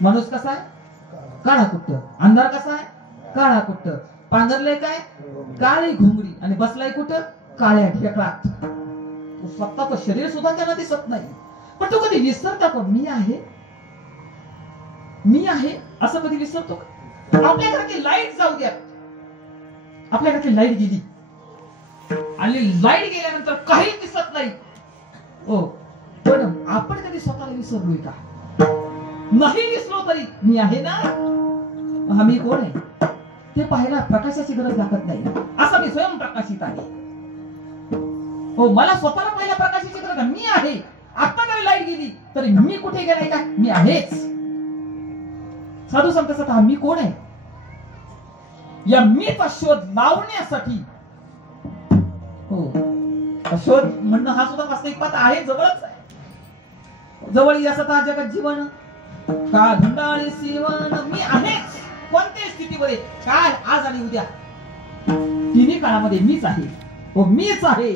माणूस कसा आहे? काळा कुट्ट. अंधार कसा आहे? काळा कुट्ट. पांघरलंय काय? काळी घोंगडी आणि बसलाय कुठं? काळ्या ढेकळात. स्वतःचं शरीर सुद्धा त्याला दिसत नाही. पण तो कधी विसरता का मी आहे? मी आहे असं कधी विसरतो का? आपल्या घराची लाईट जाऊ द्या, आपल्या घराची लाईट गेली आणि लाईट गेल्यानंतर काही दिसत नाही. हो, पण आपण कधी स्वतःला विसरलोय का? नाही विसरलो तरी मी आहे ना. हा मी कोण आहे ते पाहायला प्रकाशाची गरज लागत नाही. असा मी स्वयंप्रकाशित आहे. हो, मला स्वतःला पाहायला प्रकाशाची गरज आहे. मी आहे. आता जरी लाईट गेली तरी मी कुठे गेलाय का? मी आहेच. साधू संत हा मी कोण आहे या मीचा शोध लावण्यासाठी, हो, शोध म्हणणं हा सुद्धा वास्तविक पाहता आहे, जवळच आहे. जवळ असता जगात जीवन का धुंडाळी सीवन. मी आहेच. कोणत्याही स्थितीमध्ये, काल, आज आणि उद्या, तिन्ही काळामध्ये मीच आहे. हो, मीच आहे.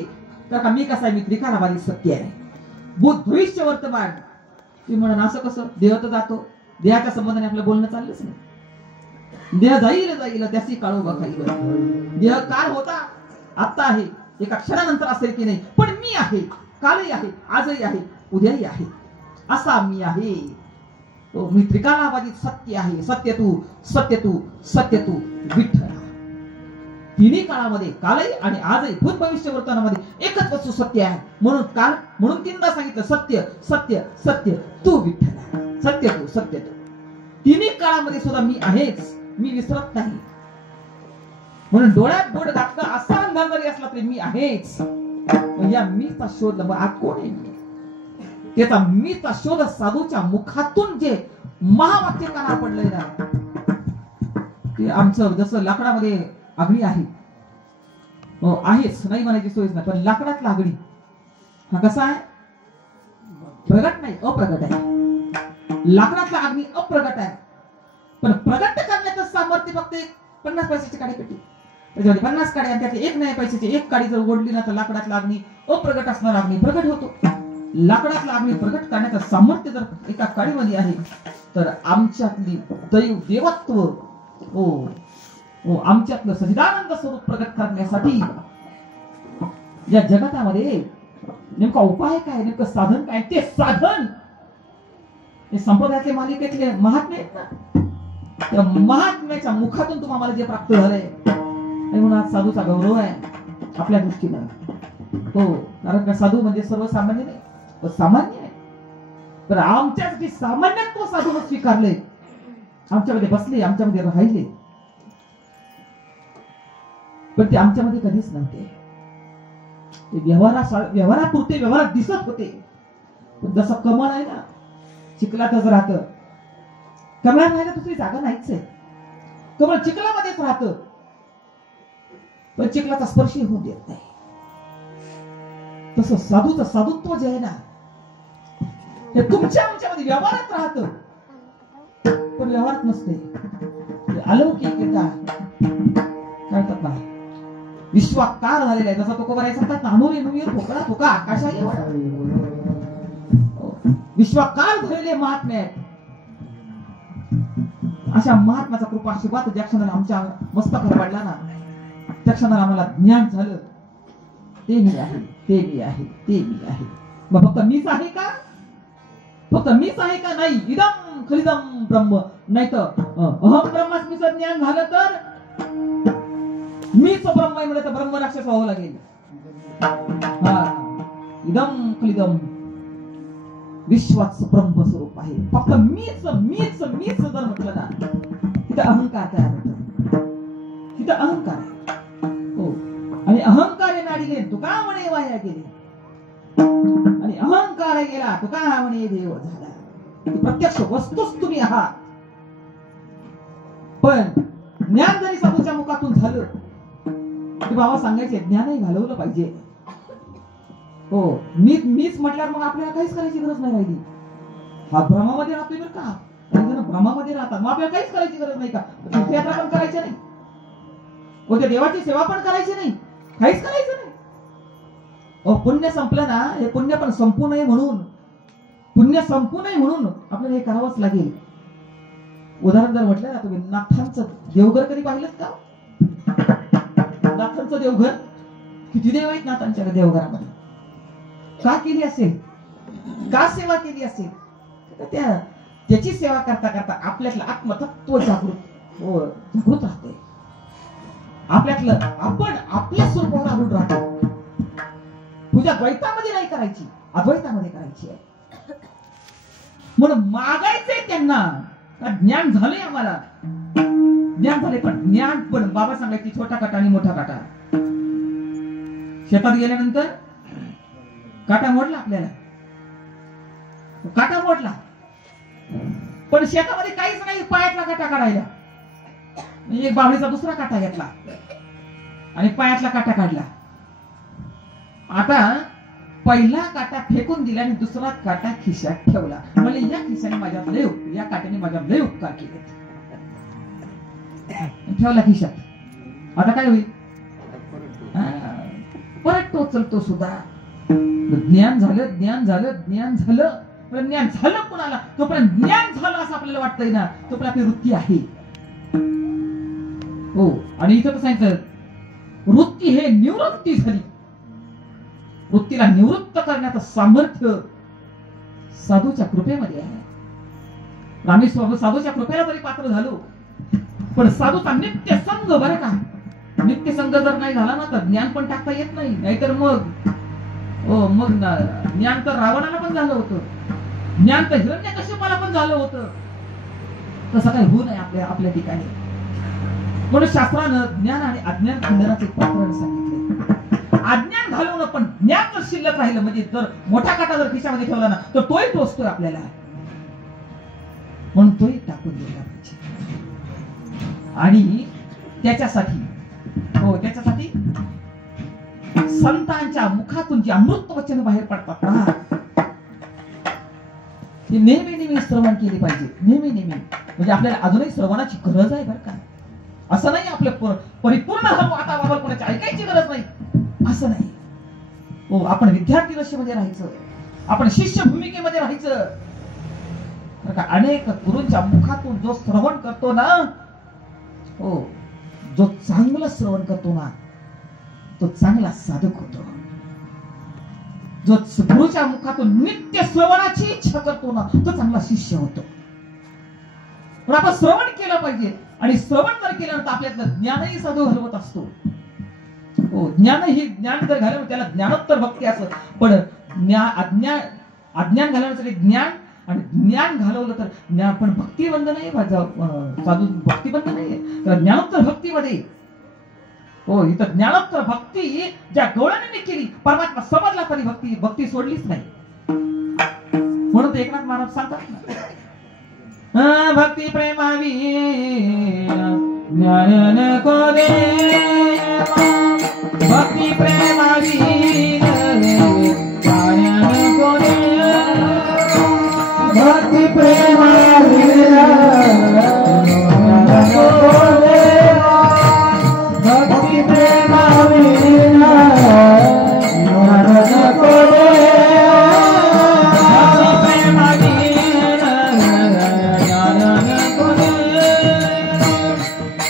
का मी कसा आहे? मी त्रिकालाबाधित सत्य आहे. भूत भविष्य वर्तमान. ती म्हणून असं कसं? देह तर जातो, देहाच्या संबंधाने आपलं बोलणं चाललंच नाही. देह जाईल जाईल त्याची काळोबा खाईल. देह काल होता, आता आहे, एका क्षणानंतर असेल की नाही, पण मी आहे. कालही आहे, आजही आहे, उद्याही आहे. असा मी आहे. तो मी त्रिकालाबाधित सत्य आहे. सत्य तू, सत्य तू, सत्य तू विठ्ठल. तिन्ही काळामध्ये, कालही आणि आजही, भूत भविष्य वर्तमानामध्ये एकच वस्तू सत्य आहे. म्हणून तीनदा सांगितलं सत्य सत्य सत्य तू विठ्ठल. सत्य तू, सत्य तू. तिन्ही काळामध्ये सुद्धा मी आहेच. मी विसरत नाही. म्हणून डोळ्यात बोट घातलं असा अंधार जरी असला तरी मी आहेच. या मीचा शोध. आज कोण आहे मी? त्याचा मीचा शोध साधूच्या मुखातून जे महावाक्य काना पडलंय ना, ते आमचं जसं लाकडामध्ये अग्नी आहे, हो आहेच, नाही म्हणायची सोयच नाही, पण लाकडातला अग्नी हा कसा आहे? प्रगट नाही, अप्रगट आहे. लाकडातला अग्नी अप्रगट आहे, पण प्रगट करण्याचं सामर्थ्य फक्त 50 पैशाची काडी पेटी, त्याच्यामध्ये 50 काड्या, त्यातली एक नाही पैशाची एक काडी जर ओढली ना तर लाकडातला अग्नी, अप्रगट असणारा अग्नी प्रगट होतो. लाकडातला अग्नी प्रगट करण्याचं सामर्थ्य जर एका काडीमध्ये आहे, तर आमच्यातली देवत्व, आमच्यातलं सच्चिदानंद स्वरूप प्रगट करण्यासाठी या जगतामध्ये नेमका उपाय काय, नेमकं साधन काय? ते साधन हे संप्रदायातले मालिकेतले महात्मे आहेत ना, त्या महात्म्याच्या मुखातून तुम्हाला जे प्राप्त झालंय, म्हणून आज साधूचा गौरव आहे आपल्या दृष्टीनं. हो, कारण का साधू म्हणजे सर्वसामान्य नाही, तो सामान्य आहे. तर आमच्यासाठी सामान्यत्व साधून स्वीकारले, आमच्यामध्ये बसले, आमच्यामध्ये राहिले, पण ते आमच्यामध्ये कधीच नव्हते. ते व्यवहारापुरते व्यवहारात दिसत होते. जसं कमळ आहे ना, चिखलातच राहतं. कमळात राहायला दुसरी जागा नाहीच आहे. कमळ चिखलामध्येच राहतं, पण चिखलाचा स्पर्श होऊ देत नाही. तसं साधूचं साधुत्व जे आहे ना, हे तुमच्या आमच्यामध्ये व्यवहारात राहतं, पण व्यवहारात नसते. अलौकिक कळतात ना, विश्वाकार झालेला आहे. जसा तो कोबरा सांगतात ना, अनोरे नुये ठोकळा ठोका आकाशा एवढा. विश्वाकार झालेले महात्मे आहेत. अशा महात्म्याचा कृपा आशीर्वाद ज्या क्षणाला आमच्या मस्तकावर पडला ना, त्या क्षणाला आम्हाला ज्ञान झालं, ते मी आहे, ते मी आहे, ते मी आहे. मग फक्त मीच आहे का? फक्त मीच आहे का? नाही. इदम खलिदम ब्रह्म. नाही तर अहम ब्रह्मास्मीचं ज्ञान झालं तर मीच ब्रह्म आहे म्हणजे तर ब्रह्म राक्षस व्हावं लागेल. इदम खलिदम विश्वाचं ब्रह्म स्वरूप आहे. फक्त मीच मीच मीच जर म्हटलं ना, तिथं अहंकार तयार होतो. तिथं अहंकार आहे. हो. आणि अहंकार नाडीले तुका म्हणे वाया गेले. आणि अहंकार गेला तुका म्हणे देव झाला. प्रत्यक्ष वस्तूच तुम्ही आहात. पण ज्ञान जरी साधूच्या मुखातून झालं की बाबा सांगायचे ज्ञानही घालवलं पाहिजे. हो. मीच म्हटल्यावर मग आपल्याला काहीच करायची गरज नाही राहिली. हा भ्रमामध्ये राहतोय बरं का. काही जण भ्रमामध्ये राहतात. मग आपल्याला काहीच करायची गरज नाही का? तीर्थयात्रा पण करायची नाही, कोणत्या देवाची सेवा पण करायची नाही, काहीच करायचं नाही. पुण्य संपलं ना, हे पुण्य पण संपू नये म्हणून, पुण्य संपू नये म्हणून आपल्याला हे करावंच लागेल. उदाहरण जर म्हटलं ना, तुम्ही नाथांचं देवघर कधी पाहिलं का? नाथांचं देवघर किती देव आहेत नाथांच्या देवघरामध्ये. का केली असेल? का सेवा केली असेल? त्याची सेवा करता करता आपल्यातलं आत्मतत्व जागृत राहते. आपल्यातलं आपण आपल्या स्वरूपावर आढळून राहतो. पूजा द्वैतामध्ये नाही करायची, अद्वैतामध्ये करायची आहे. म्हणून मागायचंय त्यांना. ज्ञान झालंय आम्हाला, ज्ञान झाले. पण ज्ञान पण बाबा सांगायची छोटा काटा आणि मोठा काटा. शेतात गेल्यानंतर काटा मोडला, आपल्याला काटा मोडला. पण शेतामध्ये काहीच नाही, पायातला काटा काढायला. एक बावळीचा दुसरा काटा घेतला आणि पायातला काटा काढला. आता पहिला काटा फेकून दिला आणि दुसरा काटा खिशात ठेवला. म्हणजे या खिशाने माझ्या लय, या काट्याने माझ्या लय उपकार केले. ठेवला खिशात. आता काय होईल? परत टोचलतो सुद्धा. ज्ञान झालं, ज्ञान झालं, ज्ञान झालं. पण ज्ञान झालं कोणाला? तोपर्यंत ज्ञान झालं असं आपल्याला वाटतंय ना, तोपर्यंत आपली वृत्ती आहे. हो. आणि इथं सांगितलं वृत्ती हे निवृत्ती झाली. वृत्तीला निवृत्त करण्याचं सामर्थ्य साधूच्या कृपेमध्ये आहे. आम्ही साधूच्या कृपेला तरी पात्र झालो, पण साधूचा नित्य संग बरं का. नित्य संग जर नाही झाला ना तर ज्ञान पण टाकता येत नाही. नाहीतर मग ज्ञान तर रावणाला पण झालं होतं, ज्ञान तर हिरण्यकश्यपाला पण झालं होतं. तसं काही होऊ नये आपल्या ठिकाणी. म्हणून शास्त्रानं ज्ञान आणि अज्ञान खंडनाचे प्रकरण सांगितले. अज्ञान घालवणं, पण ज्ञान जर शिल्लक राहिलं, म्हणजे जर मोठा काटा जर खिशामध्ये ठेवला ना तर तोही टोचतोय आपल्याला. म्हणून तोही टाकून दिला पाहिजे. आणि त्याच्यासाठी संतांच्या मुखातून जी अमृत वचन बाहेर पडतात ना, ती नेहमी श्रवण केली पाहिजे. नेहमी म्हणजे आपल्याला अजूनही श्रवणाची गरज आहे बरं का. असं नाही आपलं परिपूर्ण आता बाबा कोणाची ऐकायची गरज नाही, असं नाही. हो. आपण विद्यार्थी दशेमध्ये राहायचं, आपण शिष्य भूमिकेमध्ये राहायचं. अनेक गुरूंच्या मुखातून जो श्रवण करतो ना, हो, जो चांगलं श्रवण करतो ना तो चांगला साधक होतो. जो गुरुच्या मुखातून नित्य श्रवणाची इच्छा करतो ना तो चांगला शिष्य होतो. पण आपण श्रवण केलं पाहिजे. आणि श्रवण जर केलं तर आपल्यातलं ज्ञानही साधू घालवत असतो. हो. ज्ञान जर घालवलं त्याला ज्ञानोत्तर भक्ती असं. पण अज्ञान घालवण्यासाठी ज्ञान, आणि ज्ञान घालवलं तर ज्ञान पण भक्तिबंध नाही. साधू भक्तिबंध नाही, तर ज्ञानोत्तर भक्तीमध्ये. हो. इथं ज्ञानोत्तर भक्ती ज्या गवळणीने केली, परमात्मा समजला तरी भक्ती सोडलीच नाही. म्हणून एकनाथ महाराज सांगतात ना, भक्ती प्रेमावी ज्ञान नको दे, भक्ती प्रेमावी ज्ञान नको दे, भक्ती प्रेमावी नको दे, भक्ती प्रेमावी ज्ञान नको दे,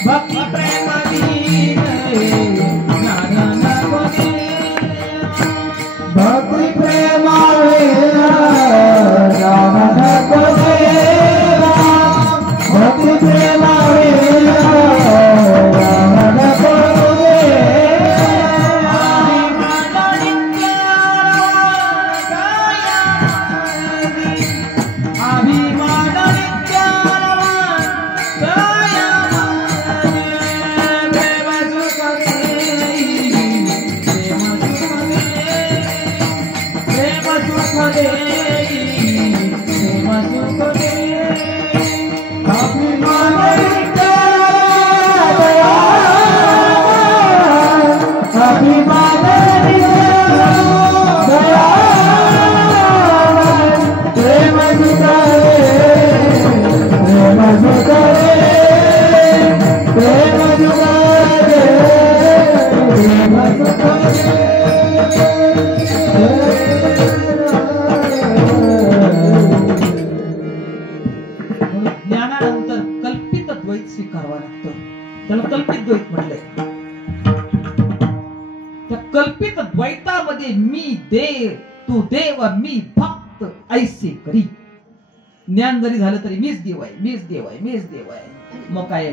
भक्ती प्रेमावी सुख देई प्रेम सुख देई अभिमान दया अभिमान दया प्रेम जुगारे प्रेम जुगारे प्रेम जुगारे प्रेम जुगारे ज्ञानानंतर कल्पित द्वैत स्वीकारावा लागतं. त्याला कल्पित द्वैत म्हटलंय. त्या कल्पित द्वैतामध्ये मी देव तू देव मी भक्त ऐसे करी. ज्ञान जरी झालं तरी मीच देव आहे मीच देव आहे मीच देव आहे. मग काय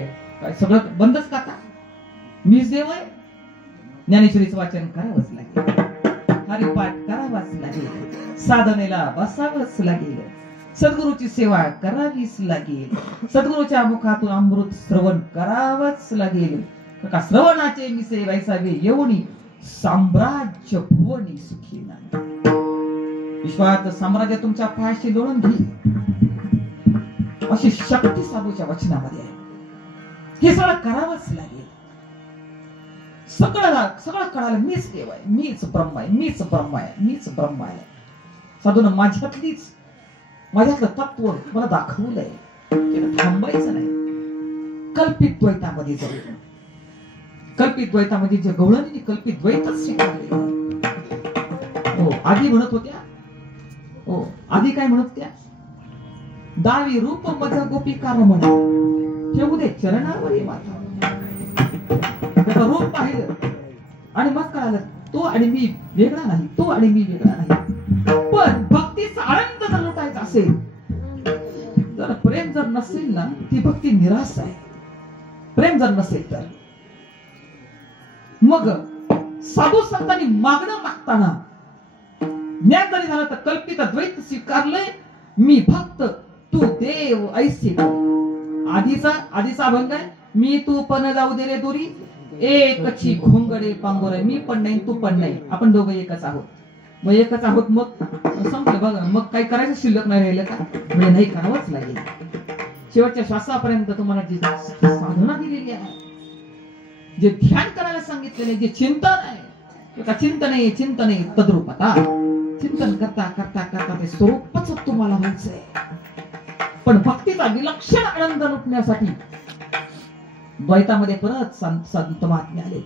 सगळं बंदच का? मीच देव आहे. ज्ञानेश्वरीचं वाचन करावंच लागेल, हरिपाठ करावाच लागेल, साधनेला बसावंच लागेल, सद्गुरूची सेवा करावीच लागेल, सद्गुरूच्या मुखातून अमृत श्रवण करावंच लागेल. का श्रवणाचे मिसे वैसावे येऊनी साम्राज्य भुवनी सुखी नाही. विश्वात साम्राज्य तुमच्या पायाशी लोळून घे अशी शक्ती साधूच्या वचनामध्ये आहे. हे सगळं करावंच लागेल. सगळं कळालं मीच देव आहे मीच ब्रह्म आहे मीच ब्रह्म आहे मीच ब्रह्म आहे. साधूनं माझ्यातलं तत्व मला दाखवलंय. थांबायचं नाही. कल्पित द्वैतामध्ये जाऊ. कल्पित द्वैतामध्ये जे गवळणी कल्पित द्वैतच स्वीकारले. हो आधी म्हणत होत्या, हो आधी काय म्हणत होत्या, दावी रूप मज गोपिका रमण ठेवू दे चरणावरी माता. त्याचं रूप पाहिलं आणि मग कळालं तो आणि मी वेगळा नाही, तो आणि मी वेगळा नाही. पण भक्तीचा आनंद जर लुटायचा असेल, जर प्रेम जर नसेल ना ती भक्ती निराश आहे. प्रेम जर नसेल तर मग साधू संतांनी मागणं मागताना ज्ञान जरी झालं तर कल्पित द्वैत स्वीकारलंय. मी भक्त तू देव ऐसे. आधीचा अभंग आहे, मी तू पण जाऊ दे रे दुरी एकची घोंगडे पांगोरे. मी पण नाही तू पण नाही, आपण दोघं एकच आहोत. मग एकच आहोत मग संपलं बघा. मग काही करायचं शिल्लक नाही राहिलं का? म्हणजे नाही करावंच लागेल. शेवटच्या श्वासापर्यंत तुम्हाला जी साधना दिलेली आहे, जे ध्यान करायला सांगितलेले, जे चिंतन आहे, चिंतन आहे तद्रूपता. चिंतन करता करता करता ते स्वरूपच तुम्हाला व्हायचंय. पण भक्तीचा विलक्षण आनंद लुटण्यासाठी द्वैतामध्ये परत संत महात्मे आले.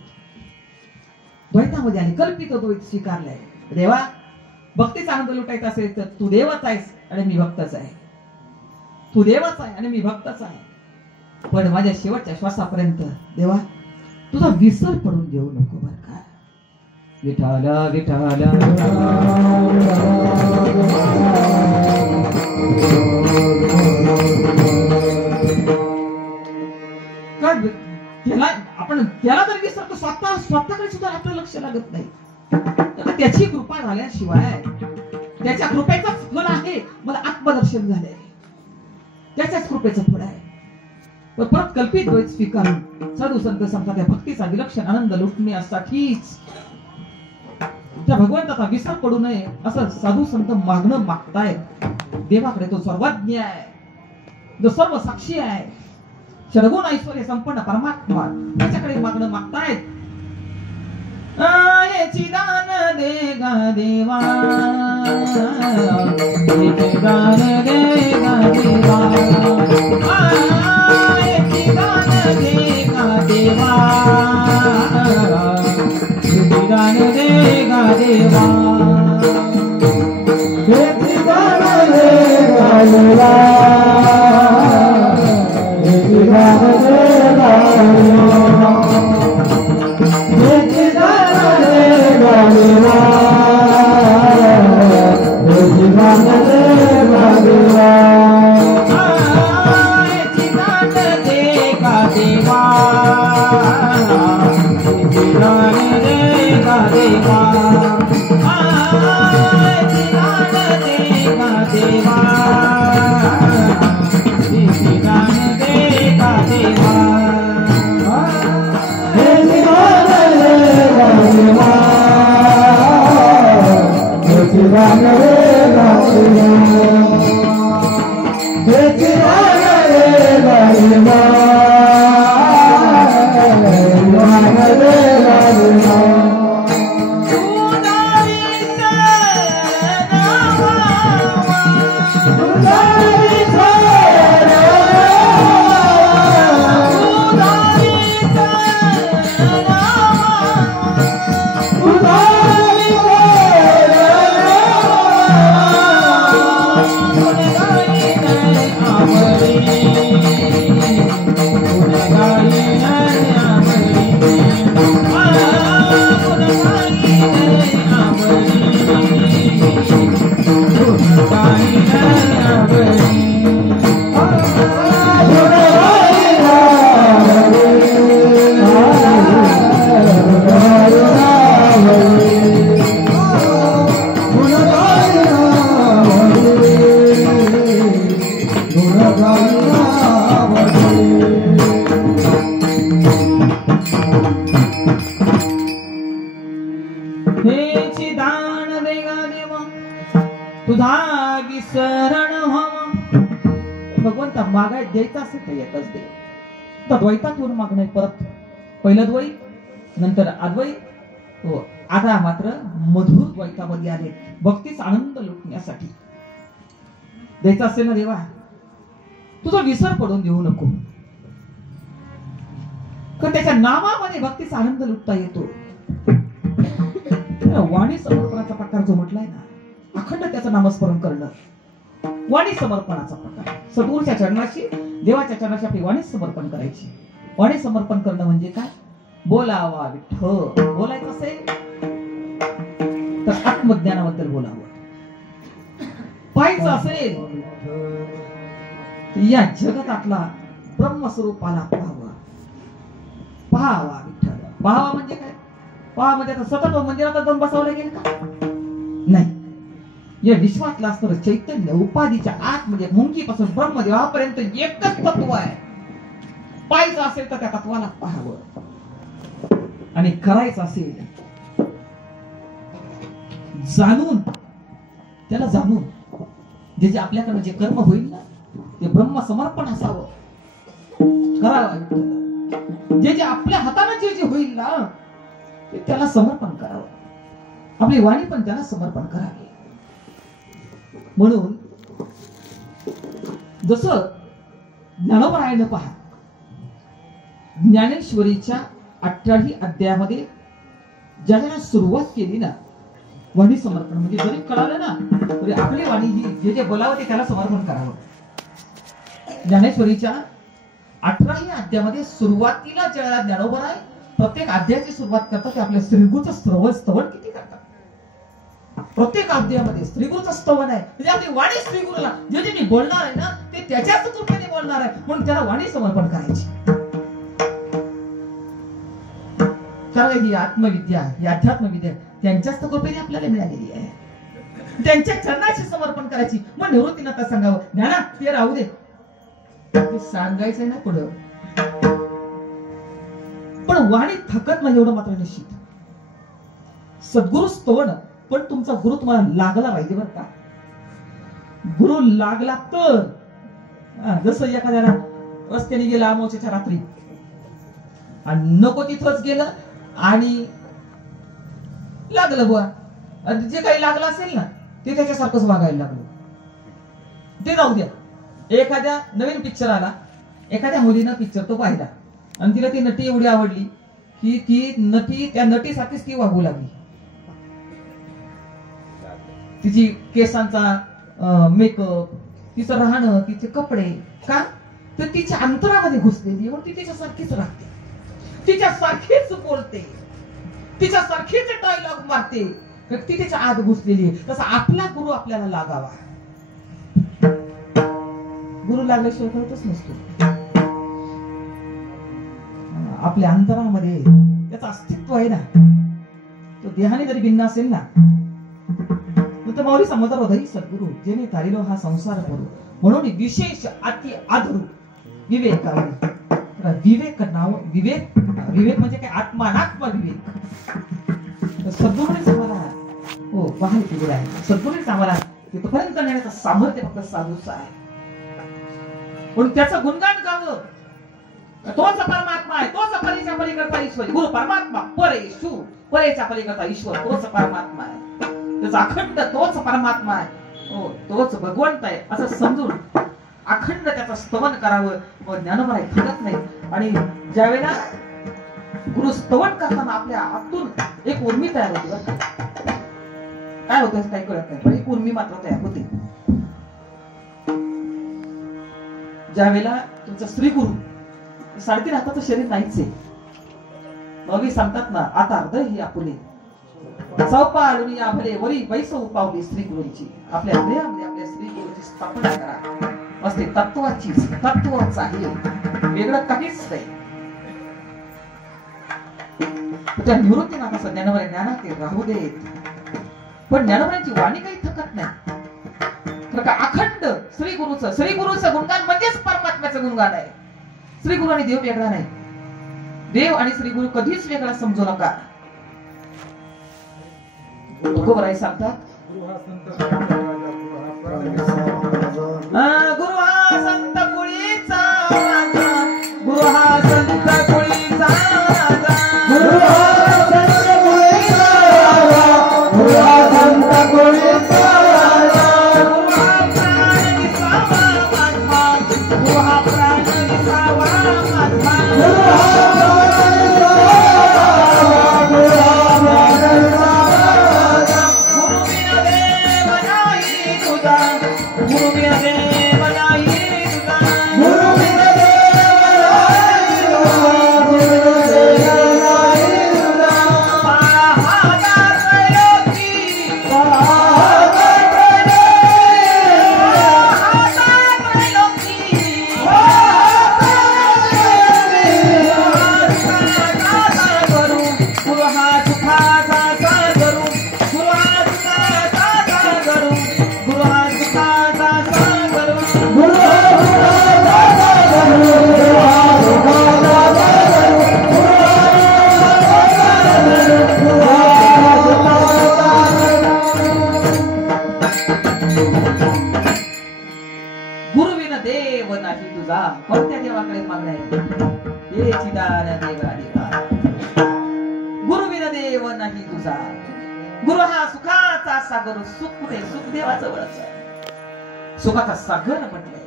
द्वैतामध्ये आले, कल्पित द्वैत स्वीकारलंय. देवा भक्तीचा आनंद लुटायचा असेल तर तू देवच आहेस आणि मी भक्तच आहे. तू देवच आहे आणि मी भक्तच आहे. पण माझ्या शेवटच्या श्वासापर्यंत देवा तुझा विसर पडून देऊ नको बर का. विठाल विठाल त्याला जर विसरतो स्वतःकडे सुद्धा आपलं लक्ष लागत नाही. त्याची कृपा झाल्याशिवाय, त्याच्या कृपेचं फळ आहे मला आत्मदर्शन झालंय, त्याच्याच कृपेचं फळ आहे. परत कल्पित द्वैत स्वीकारून साधू संत संतांच्या भक्तीचा विलक्षण आनंद लुटण्यासाठीच त्या भगवंताचा विसर पडू नये असं साधू संत मागणं मागतायत देवाकडे. तो सर्वज्ञ आहे, जो सर्व साक्षी आहे, षडगुण ऐश्वर्य संपन्न परमात्मा, त्याच्याकडे मागणं मागतायत. याची दान दे गा देवा, याची दान दे गा देवा, याची दान दे गा देवा, याची दान दे गा देवा, याची दान दे गा देवा, याची दान दे गा देवा, याची दान दे गा देवा, याची दान दे गा देवा, याची दान दे गा देवा, याची दान दे गा देवा, याची दान दे गा देवा, याची दान दे गा देवा, याची दान दे गा देवा, याची गाण रे गाणीला हेच गाण रे गाणीला गाण रे गाणीला हेची दान देगा देवा तुझा विसरण व्हावा. भगवंता मागाय द्यायचा असेल तर एकच दे. तर द्वैतात येऊन मागणं आहे परत. पहिलं द्वैत नंतर अद्वैत हो आता मात्र मधुर द्वैतामध्ये आले भक्तीच आनंद लुटण्यासाठी. द्यायचा असेल ना देवा तुझा विसर पडून देऊ नको. कारण त्याच्या नामामध्ये भक्तीचा आनंद लुटता येतो. वाणी समर्पणाचा प्रकार जो म्हटलाय ना अखंड त्याचं नामस्मरण करणं वाणी समर्पणाचा प्रकार. सद्गुरूच्या चरणाशी देवाच्या चरणाशी आपली वाणी समर्पण करायची. वाणी समर्पण करणं म्हणजे काय बोलावा विठ्ठल. बोलायचं असेल तर आत्मज्ञानाबद्दल बोलावं. पाहायचं असेल या जगतातला ब्रह्मस्वरूपाला पाहावा. पाहावा विठ्ठल. पाहावा म्हणजे काय पहा म्हणजे आता सतत मंदिरात जाऊन बसावं लागेल का नाही. या विश्वातलं असणारं चैतन्य उपाधीच्या आत म्हणजे मुंगीपासून ब्रह्मदेवापर्यंत एकच तत्व आहे. पाहायचं असेल तर त्या तत्वाला पाहावं आणि करायचं असेल जाणून त्याला जाणून जे आपल्याकडनं जे कर्म होईल ना ते ब्रह्म समर्पण असावं. करावं जे आपल्या हाताने जे होईल ना त्याला समर्पण करावं. आपली वाणी पण त्याला समर्पण करावी. म्हणून जसं ज्ञानोबरायानं पहा ज्ञानेश्वरीच्या 18 अध्यायामध्ये ज्याला सुरुवात केली ना वाणी समर्पण म्हणजे जरी कळालं ना तरी आपली वाणी ही जे बोलावं ते त्याला समर्पण करावं. ज्ञानेश्वरीच्या 18 अध्यायामध्ये सुरुवातीला ज्याला ज्ञानोबराय प्रत्येक अध्यायाची सुरुवात करतात ते आपल्या श्रीगुरूचं स्तवन किती करतात. प्रत्येक अध्यायामध्ये श्रीगुरूचं स्तवन आहे म्हणजे आपली वाणी श्रीगुरूला जे जे मी बोलणार आहे ना ते त्याच्याच कृपेने बोलणार आहे म्हणून त्याला वाणी समर्पण करायची. कारण ही आत्मविद्या ही अध्यात्मविद्या त्यांच्याच कृपेने आपल्याला मिळालेली आहे. त्यांच्या चरणाची समर्पण करायची. मग निवृत्तीनं आता सांगावं ज्ञाना ते राहू दे ते सांगायचंय ना पुढं. पण वाणी थकत नाही एवढं मात्र निश्चित. सद्गुरु स्तवन पण तुमचा गुरु तुम्हाला लागला पाहिजे बरं का. गुरु लागला तर जसं एखाद्याला रस्त्याने गेला अमावस्येच्या रात्री आणि नको तिथंच गेलं आणि लागलं बुवा जे काही लागलं असेल ना ते त्याच्यासारखंच वागायला लागलं. ते जाऊ द्या. एखाद्या नवीन पिक्चर आला एखाद्या मुलीनं पिक्चर तो पाहिला आणि तिला ती नटी एवढी आवडली की ती नटी त्या नटीसाठीच ती वागू लागली. तिची केसांचा मेकअप तिचं राहणं तिचे कपडे का तर तिच्या अंतरामध्ये घुसलेली म्हणून ती तिच्यासारखीच राहते. तिच्यासारखीच बोलते. तिच्यासारखीच डायलॉग मारते. ती तिच्या आत घुसलेली. तसा आपला गुरु आपल्याला लागावा. गुरु लागल्याशिवाय कळतच नसतो. आपल्या अंतरामध्ये त्याचं अस्तित्व आहे ना. तो देहाने जरी भिन्न असेल ना तर माऊली समजणार होता ही सद्गुरु जेने तारिलो हा संसार करू म्हणून विशेष अति आदरू विवेकावर. विवेक नाव विवेक विवेक म्हणजे काय आत्मा अनात्मा विवेक. सद्गुरूने तुम्हाला हो महायुती गुरु आहे. सद्गुरूच आम्हाला तिथपर्यंत नेण्याचं सामर्थ्य फक्त साधूचं आहे. पण त्याचं गुणगान गावं. तोच परमात्मा आहे, तोच परीच्या पलीकडचा ईश्वर. गुरु परमात्मा परेशु, परेच्या पलीकडचा ईश्वर तोच परमात्मा आहे. त्याचा अखंड तोच परमात्मा आहे. हो तोच भगवंत आहे असं समजून अखंड त्याचं स्तवन करावं. व ज्ञानोबा थांबत नाही. आणि ज्यावेळेला गुरु स्तवन करताना आपल्या आतून एक उर्मी तयार होते. काय होतं काही कळत नाही, पण एक उर्मी मात्र तयार होते. ज्यावेळेला तुमचं श्री गुरु 3.5 हाताचं शरीर नाहीच आहे. मग सांगतात ना, आता अर्ध ही आपुले चौपालुनी आभले वरी बैसो पावली श्री गुरूंची. आपल्या हृदयामध्ये आपल्या श्री गुरूची स्थापना करा. असते तत्वाची, तत्वच आहे, वेगळं काहीच नाही. त्या निवृत्तीनाथाचं ज्ञानोबा ज्ञानात राहू देत. पण ज्ञानोबांची वाणी काही थकत नाही. तर का अखंड श्री गुरुचं गुणगान म्हणजेच परमात्म्याचं गुणगान आहे. श्री गुरु आणि देव वेगळा नाही. देव आणि श्री गुरु कधीच वेगळा समजू नका. तुकोबराय सांगतात, गुरु हा संत कुळीचा राजा, गुरु हा संत कुळीचा राजा, गुरु हा संत कुळीचा राजा, गुरु हा संत कुळीचा राजा, गुरु हा प्राण विसावा माझा, गुरु हा प्राण विसावा माझा, गुरु हा कोणत्या देवाकडे मागणे हे चिदान देवा देवा. गुरु विना देव नाही तुझा. गुरु हा सुखाचा सागर. सुख कुठे? सुख देवाचं वरच आहे. सुखाचा सागर म्हटलंय.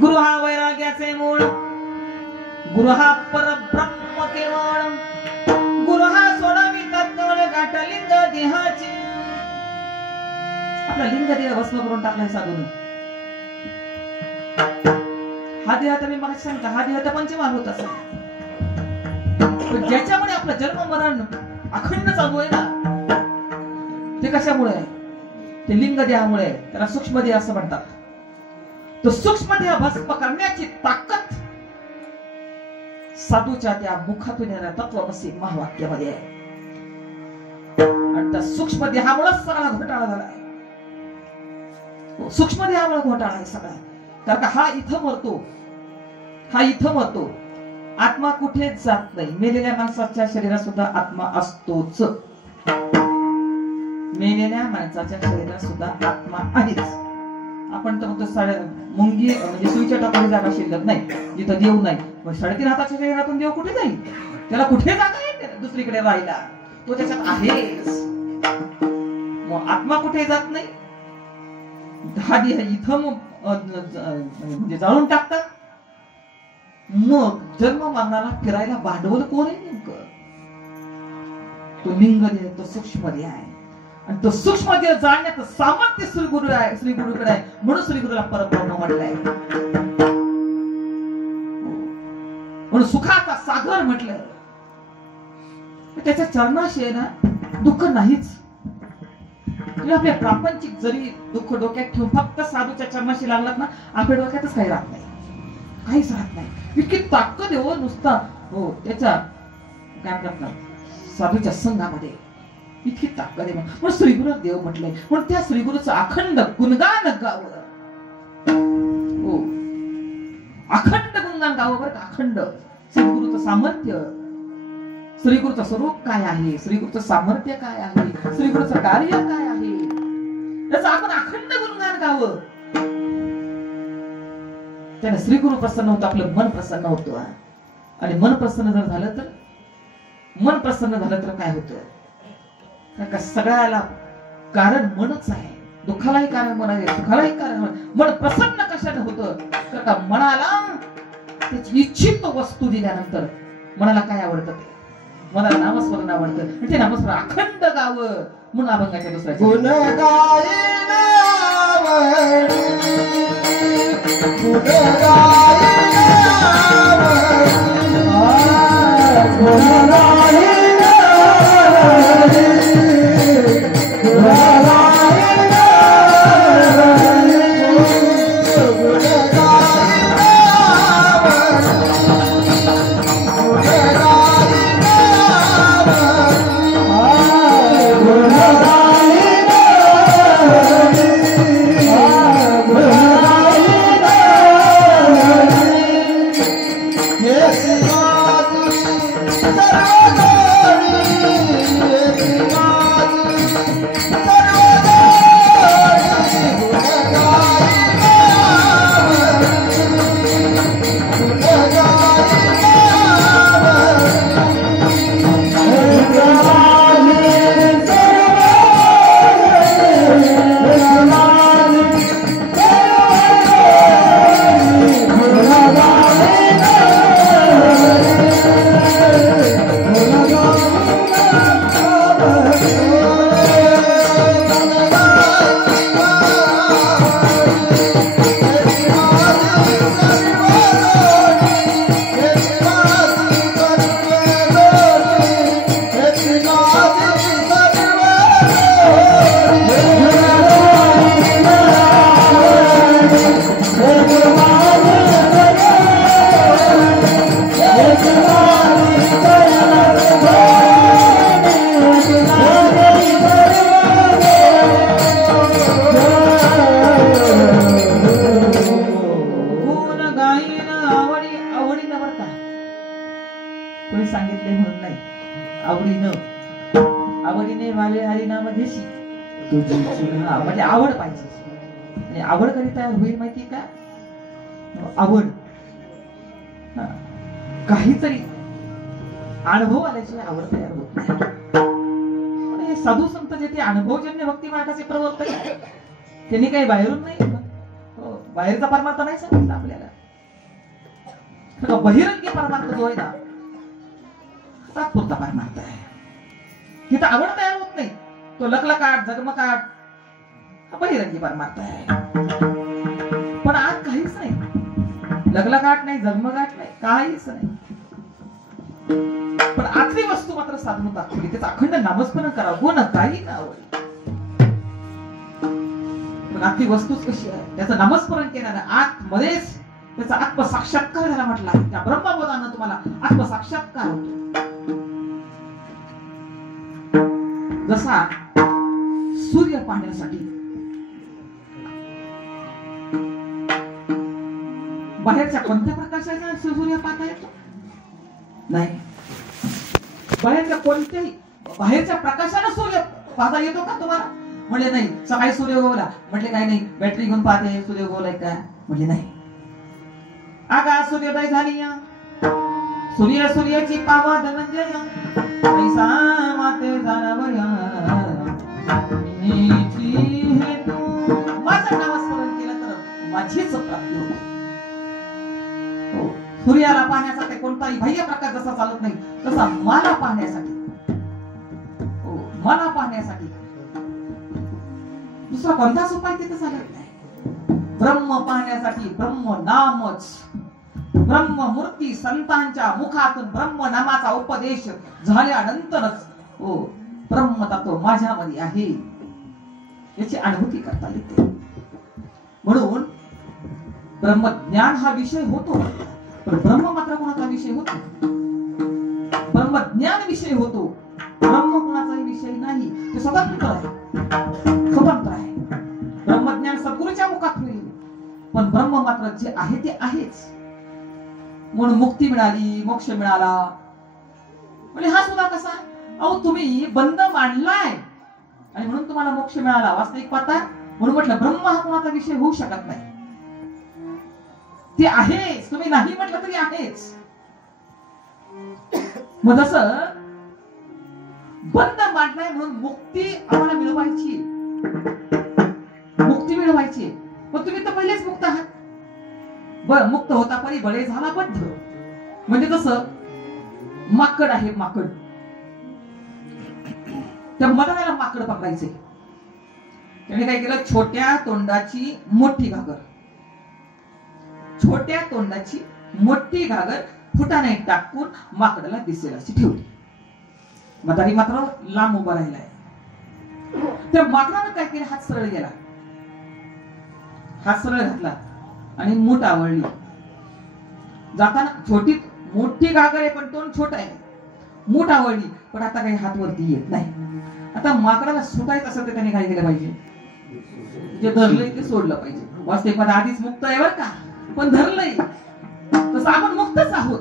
गुरु हा वैराग्याचे मूळ. गुरु हा परब्रह्म केवळ. गुरु हा सोडावी तत्वळ गाठलिंग देहाची. आपला लिंग देह भस्म करून टाकलाय साधून. हा देह आता मी मला सांगता, हा देह तर पंचमार होत असेल. ज्याच्यामुळे आपलं जन्म मरण अखंड चालू आहे ना, ते कशामुळे आहे? ते लिंग देहामुळे. त्याला सूक्ष्म देह असं म्हणतात. तो सूक्ष्म देह भस्म करण्याची ताकद साधूच्या त्या मुखातून येणाऱ्या तत्वमसी महावाक्यामध्ये आहे. आणि त्या सूक्ष्म देहामुळे सगळा घोटाळा झाला आहे. सूक्ष्म देहामुळे घोटाळा आहे सगळा. कारण का हा इथं मरतो, हा इथं मरतो. आत्मा कुठेच जात नाही. मेलेल्या माणसाच्या शरीरात सुद्धा आत्मा असतोच. मेलेल्या माणसाच्या शरीरात सुद्धा आत्मा आहेच. आपण तर म्हणतो मुंगी म्हणजे सुईच्या टोकाला जागा शिल्लक नाही, जिथं देव नाही. पण 3.5 हाताच्या शरीरातून देव कुठे जाईल? त्याला कुठे जागा आहे दुसरीकडे राहिला? तो त्याच्यात आहेच. मग आत्मा कुठे जात नाही. हा देह इथं म्हणजे जाळून टाकतात. मग जन्म मरणाला फिरायला भांडवल कोण आहे नेमकं? तो लिंग देह, तो सूक्ष्म देह आहे. आणि तो सूक्ष्म देह जाणण्याचं सामर्थ्य श्री गुरु आहे, श्री गुरुकडे आहे. म्हणून श्री गुरुला परब्रह्म म्हटलंय. म्हणून सुखाचा सागर म्हटलं. त्याच्या चरणाशी आहे ना दुःख नाहीच. आपल्या प्रापंचिक जरी दुःख डोक्यात ठेवून फक्त साधूच्या चरणाशी लागलात ना, आपल्या डोक्यातच काही राहत नाही, काहीच राहत नाही. इतकी ताकद आहे हो नुसता. हो त्याच्या काय करतात साधूच्या संघामध्ये इतकी ताकद आहे. म्हणून श्रीगुरु देव म्हटलंय. म्हणून त्या श्रीगुरूचं अखंड गुणगान गावं. हो अखंड गुणगान गावं बरं का. अखंड श्रीगुरूचं सामर्थ्य श्रीगुरूचं स्वरूप काय आहे, श्रीगुरूचं सामर्थ्य काय आहे, श्रीगुरूचं कार्य काय आहे, त्याचं आपण अखंड गुणगान गावं. त्याने श्रीगुरु प्रसन्न होतं, आपलं मन प्रसन्न होतं. आणि मन प्रसन्न जर झालं तर, मन प्रसन्न झालं तर काय होतं? कारण का सगळ्याला कारण मनच आहे. दुःखालाही कारण मन आहे, सुखालाही कारण मन प्रसन्न कशाने होतं? तर का मनाला त्याची इच्छित वस्तू दिल्यानंतर मनाला काय आवडतं? ते मनाला नामस्मरण आवडतं. ते नामस्मरण अखंड गावं म्हणून अभंगाच्या दुसऱ्या गुण गायन आवडी, गुण गायन आवडी, गुण गायन आवडी, गुण गायन आवडी, गुण गायन म्हणजे आवड पाहिजे. आणि आवड कधी तयार होईल माहिती का? आवड काहीतरी अनुभव आल्याशिवाय आवड तयार होत नाही. हे साधू संत जे ते अनुभवजन्य भक्ती मार्गाचे प्रवर्तक आहेत, त्यांनी काही बाहेरून नाही, बाहेरचा परमार्थ नाही सांगितलं आपल्याला. बहिरंगी परमार्थ जो आहे ना, तात्पुरता परमार्थ आहे. तिथं आवड तयार होत नाही. तो लखलखाट जगमगाट हा बहिरंगी परमार्थ आहे. पण आज काहीच नाही, लखलखाट नाही, जगमगाट नाही, काहीच नाही. पण आतली वस्तू मात्र साधून दाखवली. त्याचं अखंड नामस्मरण करावं, गुण काही नावं. पण आतली वस्तूच कशी आहे? त्याचं नामस्मरण केल्यानं आतमध्येच त्याचा आत्मसाक्षात्कार झाला म्हटला. त्या ब्रह्मबोधानं तुम्हाला आत्मसाक्षात्कार होतो. जसा सूर्य पाहण्यासाठी बाहेरच्या कोणत्या प्रकाशाचा सूर्य पाहता येतो? नाही. बाहेरच्या प्रकाशाने सूर्य पाहता येतो का तुम्हाला? म्हणले नाही. सकाळी सूर्य उगवला, म्हटले काही नाही, बॅटरी घेऊन पाहते सूर्य उगवलाय का? म्हटले नाही. आगा सूर्योदय झाली, सूर्याची पावा धनंजय, पैसा माते जाणावया, माझं नामस्मरण केलं तर माझीच प्राप्ती होते. सूर्याला पाहण्यासाठी कोणताही बाह्य प्रकाश जसा चालत नाही, तसा मला पाहण्यासाठी, मला पाहण्यासाठी दुसरा कोणताच उपाय तिथे चालत नाही. ब्रह्म पाहण्यासाठी ब्रह्म नामच, ब्रह्ममूर्ती संतांच्या मुखातून ब्रह्म नामाचा उपदेश झाल्यानंतरच ब्रह्म तत्व माझ्यामध्ये आहे याची अनुभूती करता येते. म्हणून ब्रह्मज्ञान हा विषय होतो, पण ब्रह्म मात्र कोणाचा विषय होतो? ब्रह्मज्ञान विषय होतो, ब्रह्म कोणाचाही विषय नाही. ते स्वतंत्र आहे, स्वतंत्र आहे. ब्रह्मज्ञान सद्गुरूच्या मुखात होईल, पण ब्रह्म मात्र जे आहे ते आहेच. म्हणून मुक्ती मिळाली, मोक्ष मिळाला, म्हणजे हा सुद्धा कसा? अहो तुम्ही बंध मांडलाय आणि म्हणून तुम्हाला मोक्ष मिळाला. वास्तविक पाहता म्हणून म्हटलं ब्रह्म हा कोणाचा विषय होऊ शकत नाही. ते आहेच, तुम्ही नाही म्हटलं तरी आहेच. मग जसं बंध मांडलाय म्हणून मुक्ती आम्हाला मिळवायची, मुक्ती मिळवायची. पण तुम्ही तर पहिलेच मुक्त आहात. बर, मुक्त होता परी बळे झाला बद्ध. म्हणजे जसं माकड आहे, माकड, त्या मधाला माकड पकडायचे. त्याने काय केलं? छोट्या तोंडाची मोठी घागर, छोट्या तोंडाची मोठी घागर फुटाने टाकून माकडाला दिसेल अशी ठेवली. मदारी मात्र लांब उभा राहिलाय. त्या माकडाने काय केलं? हात सरळ गेला, हात सरळ घातला आणि मूठ आवळली. जाताना छोटी मोठी घागर आहे पण तोंड छोट आहे, मूठ आवळली. पण आता काही हात वरती येत नाही. आता माकडाला सुटायचं असं तर त्याने काय केलं पाहिजे? जे धरलंय ते सोडलं पाहिजे. वास्तविक आधीच मुक्त आहे बरं का, पण धरलंय तसं आपण मुक्तच आहोत.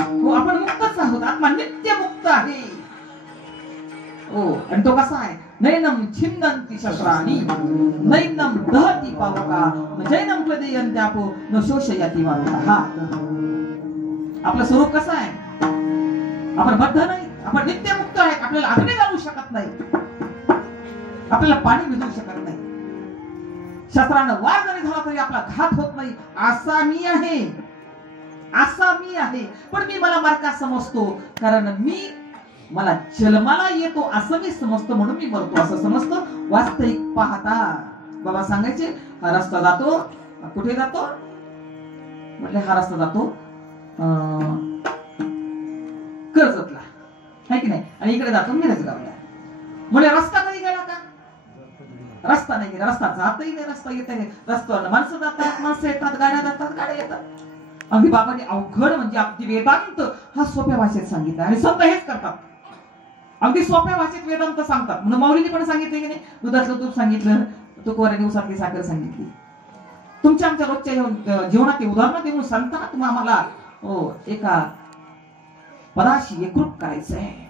हो, आपण मुक्तच आहोत. आत्मा नित्य मुक्त आहे. हो, आणि तो कसा आहे? नैनम छिंदंती शस्त्राणी नैनम दहती पावका न जैनम क्लेदयन्त्यापो न शोषयति मारुतः. आपलं स्वरूप कसं आहे? आपण बद्ध नाही, आपण नित्य मुक्त आहे. आपल्याला अग्नी जाळू शकत नाही, आपल्याला पाणी भिजवू शकत नाही, शस्त्रानं वार जरी झाला तरी आपला घात होत नाही. असा मी आहे, असा मी आहे. पण मी मला मार्का समजतो, कारण मी मला जन्माला येतो असं मी समजतो, म्हणून मी मरतो असं समजतो. वास्तविक पाहता बाबा सांगायचे, हा रस्ता जातो, कुठे जातो? म्हटले हा रस्ता जातो कर्जतला, आहे की नाही, आणि इकडे जातो मिरजगावला. म्हणजे रस्ता कधी गेला का? रस्ता नाही गेला, रस्ता जातही नाही, रस्ता येत नाही. रस्त्यावर माणसं जातात, माणसं येतात, गाड्या जातात, गाड्या येतात. अगदी बाबांनी अवघड म्हणजे अगदी वेदांत हा सोप्या भाषेत सांगितला आणि संत हेच करतात. अगदी सोप्या भाषेत वेदांत सांगतात. म्हणून माऊलीने पण सांगितले की नाही, दुधाचं दूध सांगितलं, तुकोबाराने दिवसातली साखर सांगितली. तुमच्या आमच्या रोजच्या जीवनात उदाहरण देऊन सांगताना तुम्ही आम्हाला एका पदाशी एकरूप करायचं आहे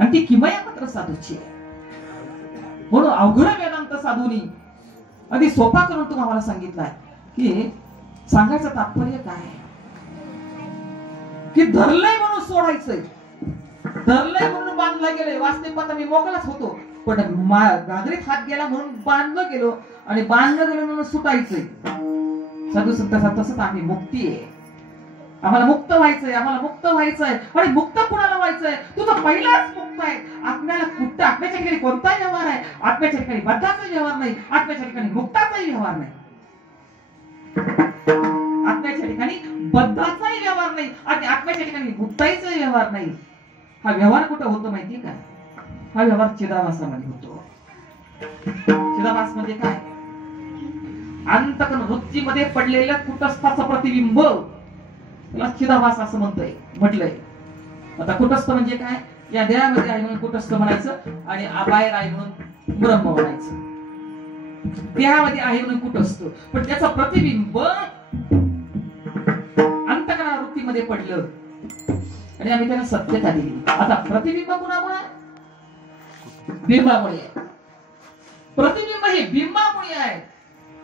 आणि ती किमया मात्र साधूची आहे. म्हणून अवघड वेदांत साधूनी अगदी सोपा करून तुम्ही आम्हाला सांगितलाय. की सांगायचं तात्पर्य काय? की धरलंय म्हणून सोडायचंय, धरलंय म्हणून बांधलं गेलंय. वास्तविक पाहता मी मोकळाच होतो, पण घागरीत हात गेला म्हणून बांधलं गेलो, आणि बांधलं गेलं म्हणून सुटायचंय. साधू संत तसंच आम्ही मुक्ती आहे. आम्हाला मुक्त व्हायचंय, आम्हाला मुक्त व्हायचंय. आणि मुक्त कुणाला व्हायचंय? तू तर पहिलाच मुक्त आहे. आत्म्याला कुठं, आत्म्याच्या ठिकाणी कोणताही व्यवहार आहे? आत्म्याच्या ठिकाणी बद्धाचा व्यवहार नाही, आत्म्याच्या ठिकाणी मुक्ताचाही व्यवहार नाही, आत्म्याच्या ठिकाणी बद्धाचाही व्यवहार नाही आणि आत्म्याच्या ठिकाणी मुक्ताईचाही व्यवहार नाही. हा व्यवहार कुठं होतो माहिती का? हा व्यवहार चिदाभासामध्ये होतो. चिदाभास म्हणजे काय? अंतकरण वृत्तीमध्ये पडलेल्या कुटस्थाचं प्रतिबिंब, त्याला चिदाभास असं म्हटलंय. आता कुटस्थ म्हणजे काय? या देहामध्ये आहे म्हणून कुटस्थ म्हणायचं आणि बाहेर आहे म्हणून ब्रह्म म्हणायचं. देहामध्ये आहे म्हणून कुटस्थ, पण त्याचं प्रतिबिंब अंतकरण वृत्तीमध्ये पडलं आणि आम्ही त्याला सत्यता दिली. आता प्रतिबिंब कुणामुळे? बिंबामुळे. प्रतिबिंब हे बिंबामुळे आहे.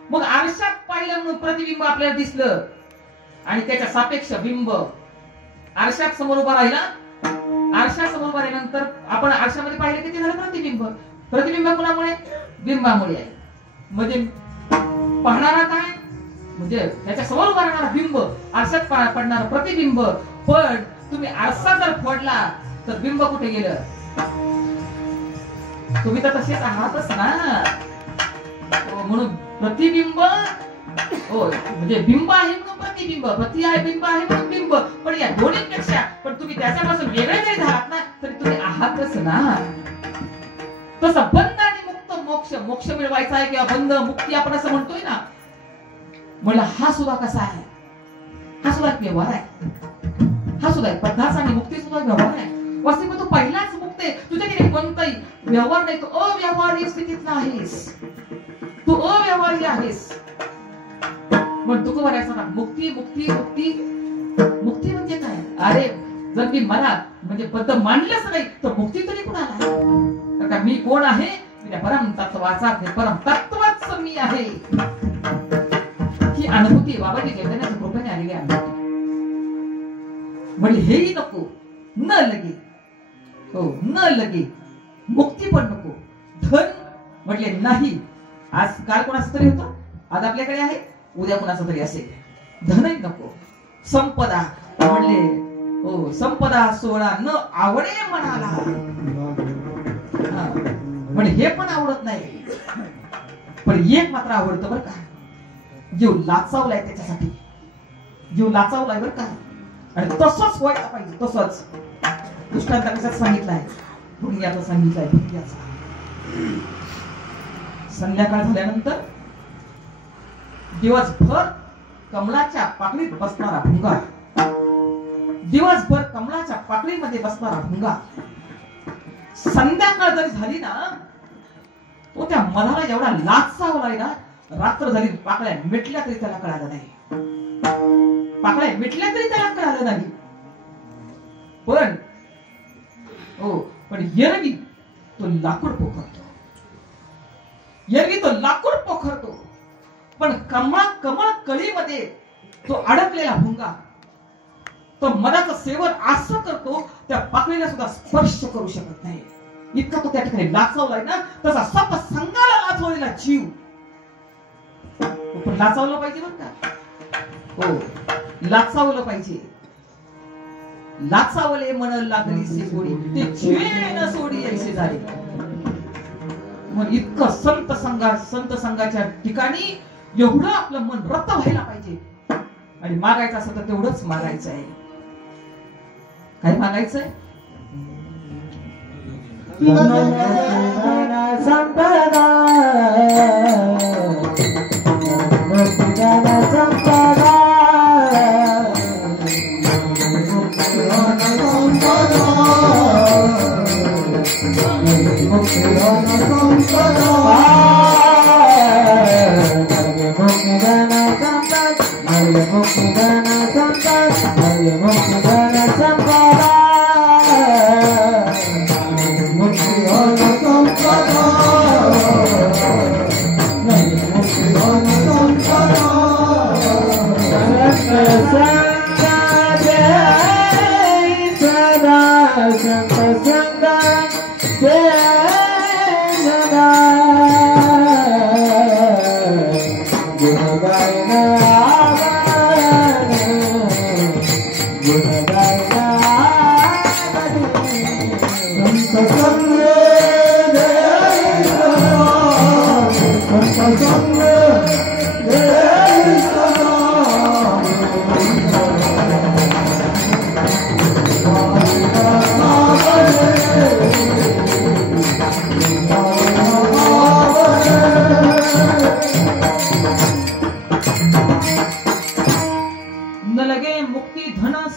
मग आरशात पाहिलं म्हणून प्रतिबिंब आपल्याला दिसलं आणि त्याच्या सापेक्ष बिंब आरशात समोर उभा राहिला. आरशासमोर उभा राहिल्यानंतर आपण आरशामध्ये पाहिलं किती झालं? प्रतिबिंब. प्रतिबिंब कुणामुळे? बिंबामुळे आहे. म्हणजे पाहणारा काय? म्हणजे त्याच्या समोर उभा राहणारा बिंब, आरशात पडणारा प्रतिबिंब. पण तुम्ही आरसा जर फोडला तर बिंब कुठे गेलं? तुम्ही तर तसेच आहातच ना. म्हणून प्रतिबिंब म्हणजे बिंब आहे म्हणून प्रतिबिंब, प्रति आहे बिंब आहे म्हणून बिंब. पण या दोन्हीपेक्षा पण तुम्ही त्याच्यापासून वेगळे जरी झालात ना तरी तुम्ही आहातच ना. तसं बंध आणि मुक्त मोक्ष, मोक्ष मिळवायचा आहे किंवा बंध मुक्ती आपण असं म्हणतोय ना, म्हणलं हा सुद्धा कसा आहे? हा सुद्धा व्यवहार आहे. हा सुद्धा बद्धाचा आणि मुक्ती सुद्धा व्यवहार आहे. वास्तविक तू पहिलाच मुक्त आहे. तुझ्या ठिकाणी कोणताही व्यवहार नाही. तू अव्यवहारी स्थितीतला आहेस, तू अव्यवहारी आहेस. पण तू म्हणायचं ना मुक्ती मुक्ती मुक्ती. मुक्ती म्हणजे काय? अरे जर मी मला म्हणजे पद मांडलंच नाही तर मुक्ती तरी कुणाला? का मी कोण आहे? मी परम तत्वाचा परम तत्वाच मी आहे. ही अनुभूती बाबाजी चैतन्याच्या कृपेने आलेली आहे. म्हणजे हेही नको, न लगे, हो न लगे, मुक्ती पण नको, धन म्हटले नाही. आज काल कोणाचं तरी होतं, आज आपल्याकडे आहे, उद्या कोणाचं तरी असेल. धनही नको, संपदा म्हणले हो संपदा सोळा न आवडे मनाला. म्हणजे हे पण आवडत नाही, पण एक मात्र आवडतं बरं का, जीव लाचावलाय त्याच्यासाठी, जीव लाचावलाय बरं का. आणि तसंच व्हायला पाहिजे, तसंच. दृष्टांत कशात सांगितलाय? भुंग्याचं सांगितलंय, भुंग्याचं. संध्याकाळ झाल्यानंतर दिवसभर कमळाच्या पाकळीत बसणारा भुंगा, दिवसभर कमळाच्या पाकळीमध्ये बसणारा भुंगा, संध्याकाळ जरी झाली ना तो त्या मनाला एवढा लाचावलाय ना, रात्र झाली पाकळ्या मिटल्या तरी त्याला कळालं नाही, पाकळ्या मिटल्या तरी त्याला कळालं नाही. पण हो पण एरवी तो लाकूड पोखरतो, एरवी तो लाकूड पोखरतो. पण कमळ कळीमध्ये तो अडकलेला भुंगा तो मनाचं सेवन असं करतो, त्या पाकळीला सुद्धा स्पर्श करू शकत नाही, इतका तो त्या ठिकाणी लाचावलाय ना. तसा सप संघाला लाचवलेला जीव. पण लाचावलं पाहिजे बरं का, हो लाचावलं पाहिजे. लाचावले मन लागली से गोडी, ते जीवे न सोडी ऐसे झाले. मग इतकं संत संघाच्या ठिकाणी एवढं आपलं मन रत व्हायला पाहिजे. आणि मागायचं असं तर तेवढंच मागायचं आहे. काय मागायचंय?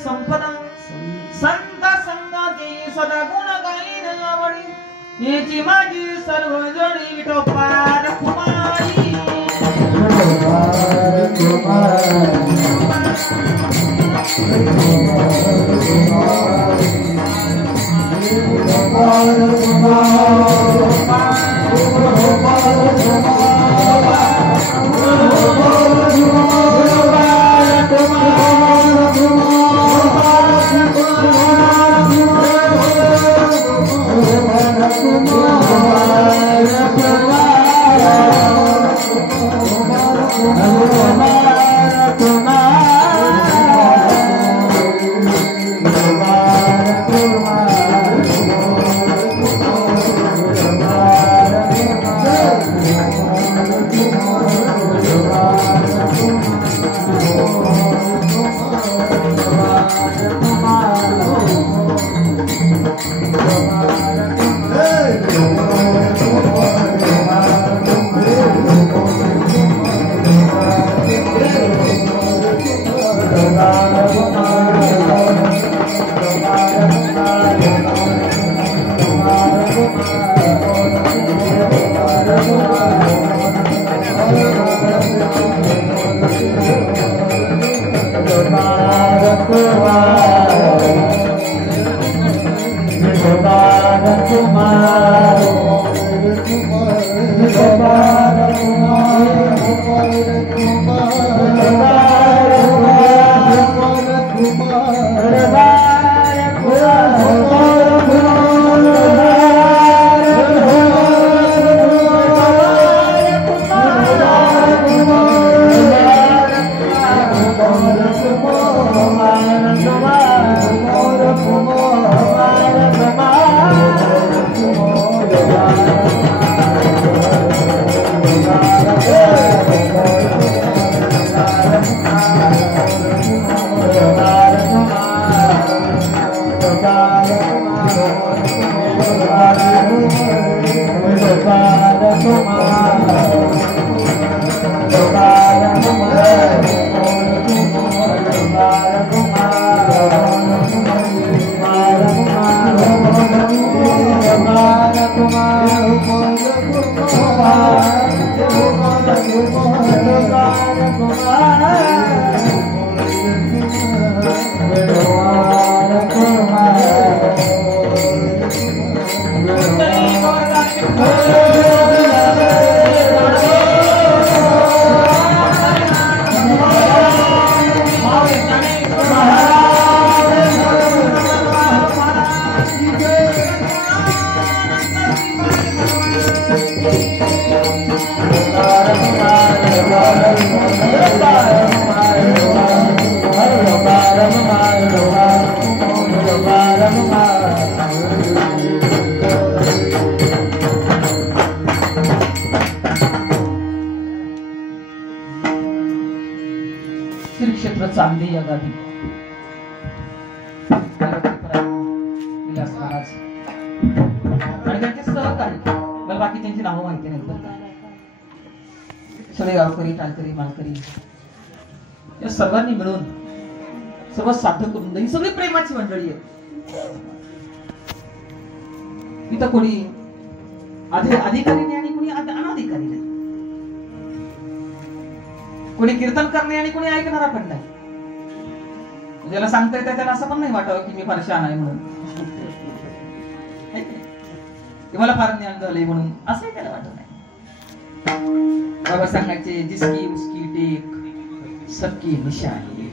संपदा याची माझी सर्व जोडी टोपार कुमारी. श्री क्षेत्र चांदी या गावी विलास महाराज आणि त्यांचे सहकारी, मला बाकी त्यांची नावं माहिती नाही, पण सगळे गावकरी, टाळकरी, मालकरी या सर्वांनी मिळून सर्व साधक वृंद ही सगळी प्रेमाची मंडळी आहे. इथं कोणी अधिकारी नाही आणि कोणी अनाधिकारी नाही, कोणी कीर्तन करणे आणि कोणी ऐकणारा पण नाही. ज्याला सांगता येतं त्याला असं पण नाही वाटावं की मी फार शहाणा आहे म्हणून, मला फार ज्ञान झालंय म्हणून असंही त्याला वाटत नाही. बाबा सांगायचे जिसकी उसकी टेक सबकी निशानी.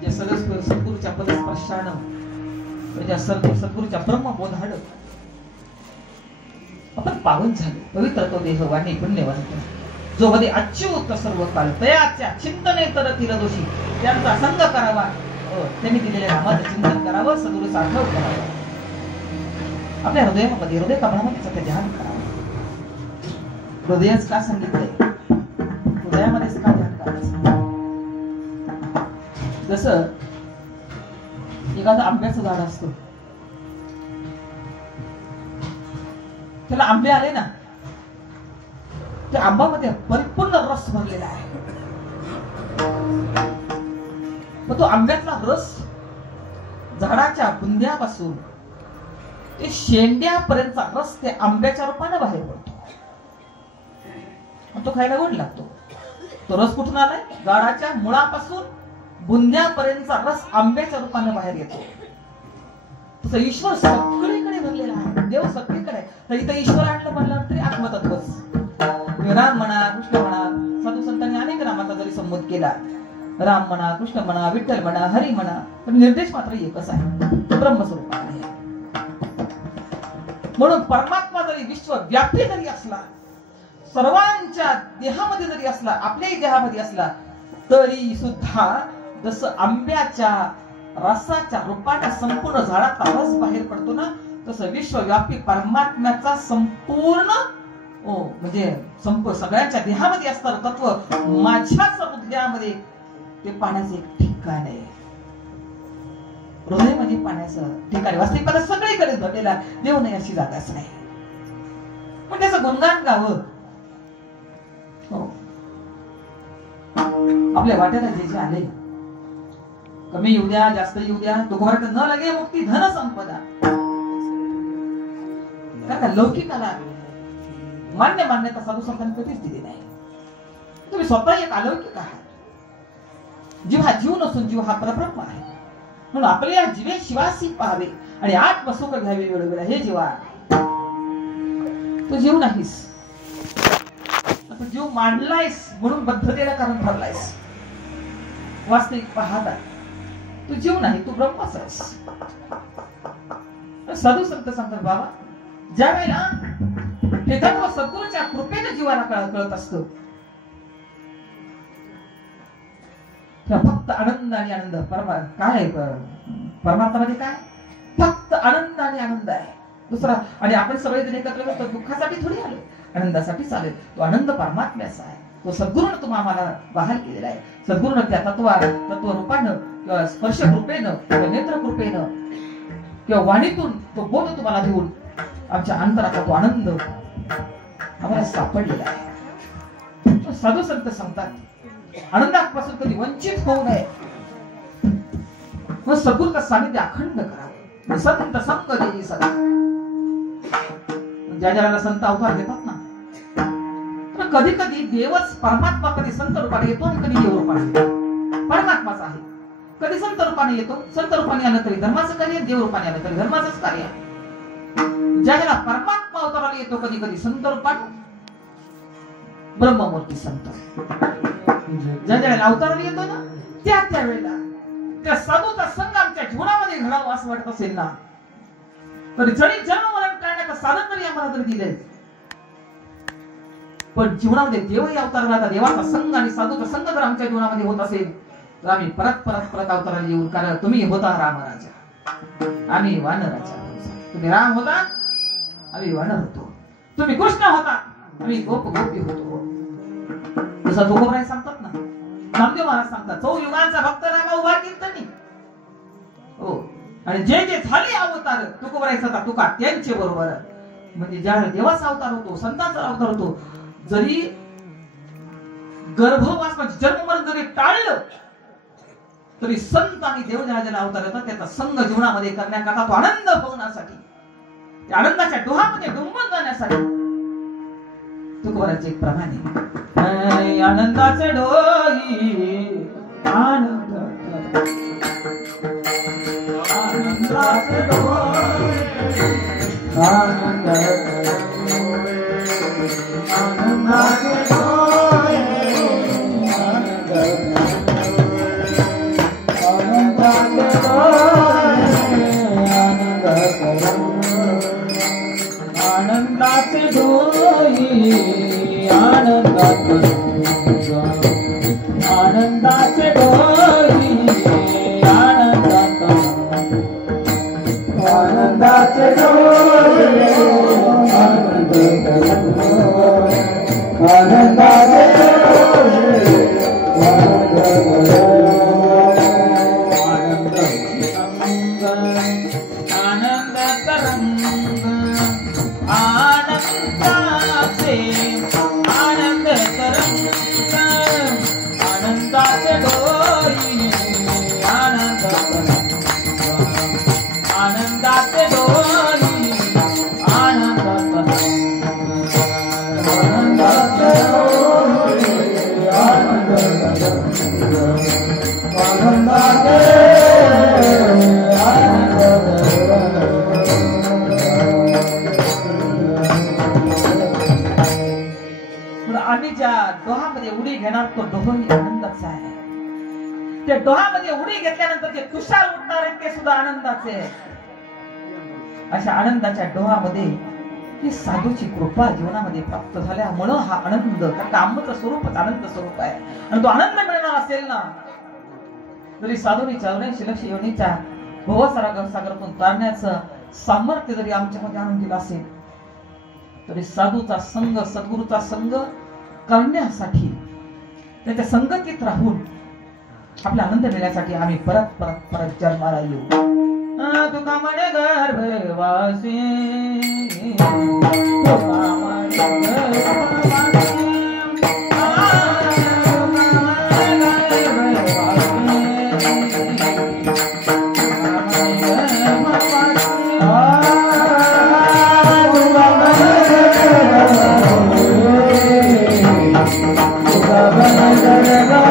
ज्या सद्गुरूच्या पदस्पर्शानं, ज्या सद्गुरूच्या ब्रह्मबोधानं आपण पावन झालो, पवित्र तो देह वाणी पुण्यवंत, जो मध्ये अच्युत सर्व काळ तयाच्या चिंतने तरतील दोषी, त्यांचा संग करावा, त्यांनी दिलेल्या नामाचं चिंतन करावं, सद्गुरू साधव करावं, आपल्या हृदयामध्ये हृदय कमळामध्ये सत्य ध्यान करावं. हृदयच का सांगितलंय, हृदयामध्येच का ध्यान करायचं. जसं एखादं आंब्याचं झाड असतं, त्याला आंबे आले ना, त्या आंबामध्ये परिपूर्ण रस भरलेला आहे. मग तो आंब्यातला रस झाडाच्या बुंद्यापासून ते शेंड्यापर्यंतचा रस त्या आंब्याच्या रूपाने बाहेर पडतो. तो खायला गोड लागतो. तो रस कुठून आलाय? झाडाच्या मुळापासून बुंद्यापर्यंतचा रस आंब्याच्या रूपाने बाहेर येतो. तसं ईश्वर सगळीकडे भरलेला आहे, देव सगळीकडे. तर इथं ईश्वर आणलं म्हणलं तरी आत्मतत्वच. राम म्हणा, कृष्ण म्हणा, साधू संतांनी अनेक नामाचा जरी संबोध केला, राम म्हणा, कृष्ण म्हणा, विठ्ठल म्हणा, हरी म्हणा, पण निर्देश मात्र एकच आहे, तो ब्रह्मस्वरूप आहे. म्हणून परमात्मा जरी विश्वव्यापी जरी असला, सर्वांच्या देहामध्ये जरी असला, आपल्याही देहामध्ये असला, तरी सुद्धा जसं आंब्याच्या रसाच्या रूपाने संपूर्ण झाडाचा रस बाहेर पडतो ना, तसं विश्वव्यापी परमात्म्याचा संपूर्ण म्हणजे सगळ्यांच्या देहामध्ये असणारं तत्व माझ्याच हृदयामध्ये ते पाण्याचं एक ठिकाण आहे. हृदय म्हणजे पाण्याचं ठिकाण. वास्तविकता सगळीकडे भरलेला, देव नाही अशी जागाच नाही. पण त्याचं गुणगान गावं. आपल्या वाट्याला जे जे आले, कमी येऊ द्या, जास्त येऊ द्या, तुकोबारात न लगे मुक्ती धन संपदा. कारण लौकिकाला मान्यता साधू संतांनी कधीच दिली नाही. तुम्ही स्वतः एक अलौकिक आहात. जीव हा जीव नसून जीव हा परब्रह्म आहे. म्हणून आपल्या जीवे शिवासी पाहावे आणि आत्मसुख घ्यावे वेळोवेळी. हे जीवा तू जीव नाहीस, तू जीव मांडलायस म्हणून बद्धतेला कारण ठरलायस. वास्तविक पाहता तू जीव नाही, तू ब्रह्मच आहेस. साधू संत सांगतात बाबा, ज्या वेळेला हे तत्व सद्गुरूच्या कृपेने जीवाला कळत असतं, फक्त आनंद आणि आनंद. काय परमात्म्यामध्ये काय फक्त आनंद आणि आनंद आहे, दुसरा. आणि आपण सगळेजण एकत्र करतो, दुःखासाठी थोडी आलो, आनंदासाठी चालेल. तो आनंद परमात्म्याचा आहे, तो सद्गुरूनं तुम्हा आम्हाला बहाल केलेला आहे. सद्गुरूनं त्या तत्व रूपानं किंवा स्पर्श कृपेनं किंवा नेत्र कृपेनं किंवा वाणीतून तो बोध तुम्हाला देऊन आमच्या अंतराचा तो आनंद आम्हाला सापडलेला आहे. साधू संत सांगतात आनंदापासून कधी वंचित होऊ नये, मग सद्गुरूचं सानिध्य अखंड करावं. संत संग देई सदा. ज्या ज्याला संत अवतार देतात ना, तर कधी कधी देवच परमात्मा कधी संत रूपाने येतो आणि कधी देव रूपाने येतो. परमात्माच आहे, कधी संत रूपाने येतो, संत रूपाने आलं तरी धर्माचं कार्य, देव रूपाने आलं तरी धर्माचंच कार्य. ज्या ज्याला परमात्मा अवताराला येतो कधी कधी संत रूपाने, ब्रह्ममूर्ती संत. ज्या ज्याला अवताराला येतो ना, त्या वेळेला त्या साधूचा संघ आमच्या जीवनामध्ये घडावा असं वाटत असेल ना, तर जरी जन्म मरण करण्याचं साधन तरी आम्हाला जर दिले, पण जीवनामध्ये देवही अवतारला, देवाचा संघ आणि साधूचा संघ जर आमच्या जीवनामध्ये होत असेल, तर आम्ही परत परत परत अवताराला येऊ. कारण तुम्ही होता रामराजा, आम्ही वानराजा. तुम्ही राम होता, आम्ही वानर होतो. तुम्ही कृष्ण होता, आम्ही गोपी होतो. जसं तुकोबराय सांगतात ना, नामदेव महाराज सांगतात, चौ युगांचा भक्त रामा उभा कीर्तनी. हो, आणि जे जे झाले अवतार तुकोबराय सांगतात, तुका त्यांचे बरोबर. म्हणजे ज्या देवाचा अवतार होतो, संतांचा अवतार होतो, जरी गर्भवास म्हणजे जन्म मरण जरी टाळलं तरी संत आणि देव ज्याला अवतार येतात त्याचा संघ जीवनामध्ये करण्याकरता, तो आनंद भोगण्यासाठी, त्या आनंदाच्या डोहामध्ये डुंबून जाण्यासाठी तुकोबरायचे एक प्रमाणे आनंदाचे डोही आनंद आनंदाचे डोही आनंद आनंदाचे डोही आनंदाचे डोही आनंदात आनंदाचे डोही आनंदात आनंदाचे डोही आनंदाचे तो डोहाही आनंदाचा आहे. त्या डोहामध्ये उडी घेतल्यानंतर जे तुषार उठणार आहेत ते सुद्धा आनंदाचे. अशा आनंदाच्या डोहामध्ये ही साधूची कृपा जीवनामध्ये प्राप्त झाल्यामुळे हा आनंद, कारण आंबचं स्वरूपच आनंद स्वरूप आहे. आणि तो आनंद मिळणार असेल ना, जरी साधूनी 84 लक्ष योनीच्या भवसागरातून तारण्याचं सामर्थ्य जरी आमच्यामध्ये आणून दिलं असेल, तरी साधूचा संघ, सद्गुरूचा संघ करण्यासाठी, त्याच्या संगतीत राहून आपला आनंद मिळण्यासाठी आम्ही परत परत परत जन्माला येऊ. तुका म्हणे गर्भवासी, तुका म्हणे गर्भवासी,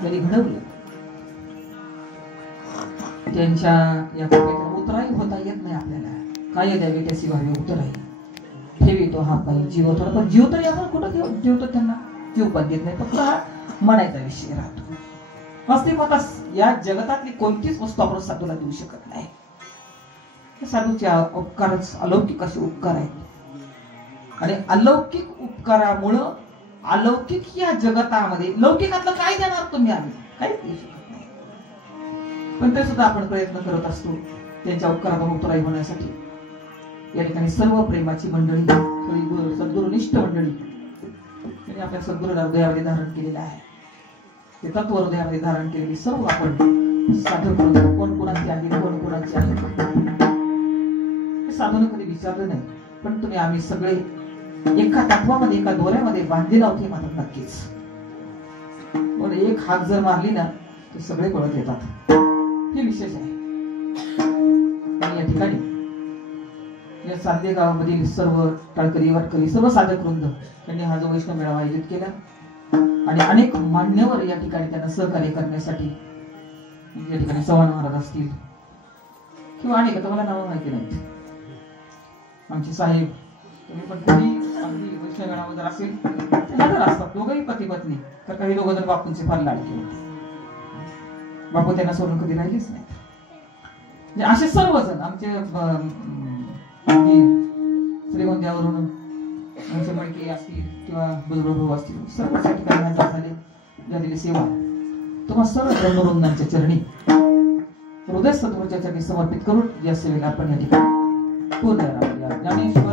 आपल्याला घडवलं, त्यांच्या या कृपेचा उतराई होता येत नाही आपल्याला. काय द्यावे त्याची व्हावी उतराई, ठेवी तो हा पायी जीव थोडा, पण जीव तरी आपण कुठं जीव तर त्यांना जीव पण देत नाही, फक्त हा म्हणायचा विषय राहतो. वास्तविक या जगतातली कोणतीच वस्तू आपण साधूला देऊ शकत नाही. साधूचे उपकारच अलौकिक असे उपकार आहेत, आणि अलौकिक उपकारामुळं अलौकिक या जगतामध्ये लौकिकातलं काय देणार तुम्ही, आम्ही काहीच देऊ शकत नाही, पण ते सुद्धा आपण प्रयत्न करत असतो त्यांच्या उपकारातून उतराई होण्यासाठी. या ठिकाणी सर्व प्रेमाची मंडळी, सद्गुरुनिष्ठ मंडळी त्यांनी आपल्या सद्गुरू हृदयामध्ये धारण केलेलं आहे. ते तत्व हृदयामध्ये धारण केलेली सर्व आपण साधक करून कोण कोणाची आहे, कोण कोणाची आहे हे साधून कधी विचारलं नाही, पण तुम्ही आम्ही सगळे एका तत्वामध्ये एका दोऱ्यामध्ये बांधलेला होते मात्र नक्कीच. पण एक हाक जर मारली ना तर सगळे पळत येतात, हे विशेष आहे. आणि या ठिकाणी या साध्य गावामधील सर्व टाळकरी वाटकरी सर्व साधक वृंद त्यांनी हा जो वैष्णव मेळावा आयोजित केला, आणि अनेक मान्यवर या ठिकाणी त्यांना सहकार्य करण्यासाठी, या ठिकाणी चव्हाण महाराज असतील किंवा अनेक तुम्हाला नावं माहिती नाहीत, आमचे साहेब, तुम्ही पण कधी अगदी वैष्णव मेळावा जर असेल हजर असतात, दोघंही पती पत्नी. तर काही लोक जर बापूंचे फार लाडके होते, बापू त्यांना सोडून कधी राहिलेच नाही. म्हणजे असे सर्वजण आमचे श्रीगोंद्यावरून आमचे मडके असतील किंवा बुजुर्ग भाऊ असतील, सर्व त्या ठिकाणी हजर झाले, झालेली सेवा तुम्हा सर्व ब्रह्मवृंदांच्या चरणी हृदय सद्गुरूच्या चरणी समर्पित करून या सेवेला आपण या ठिकाणी पूर्ण ज्ञानेश्वर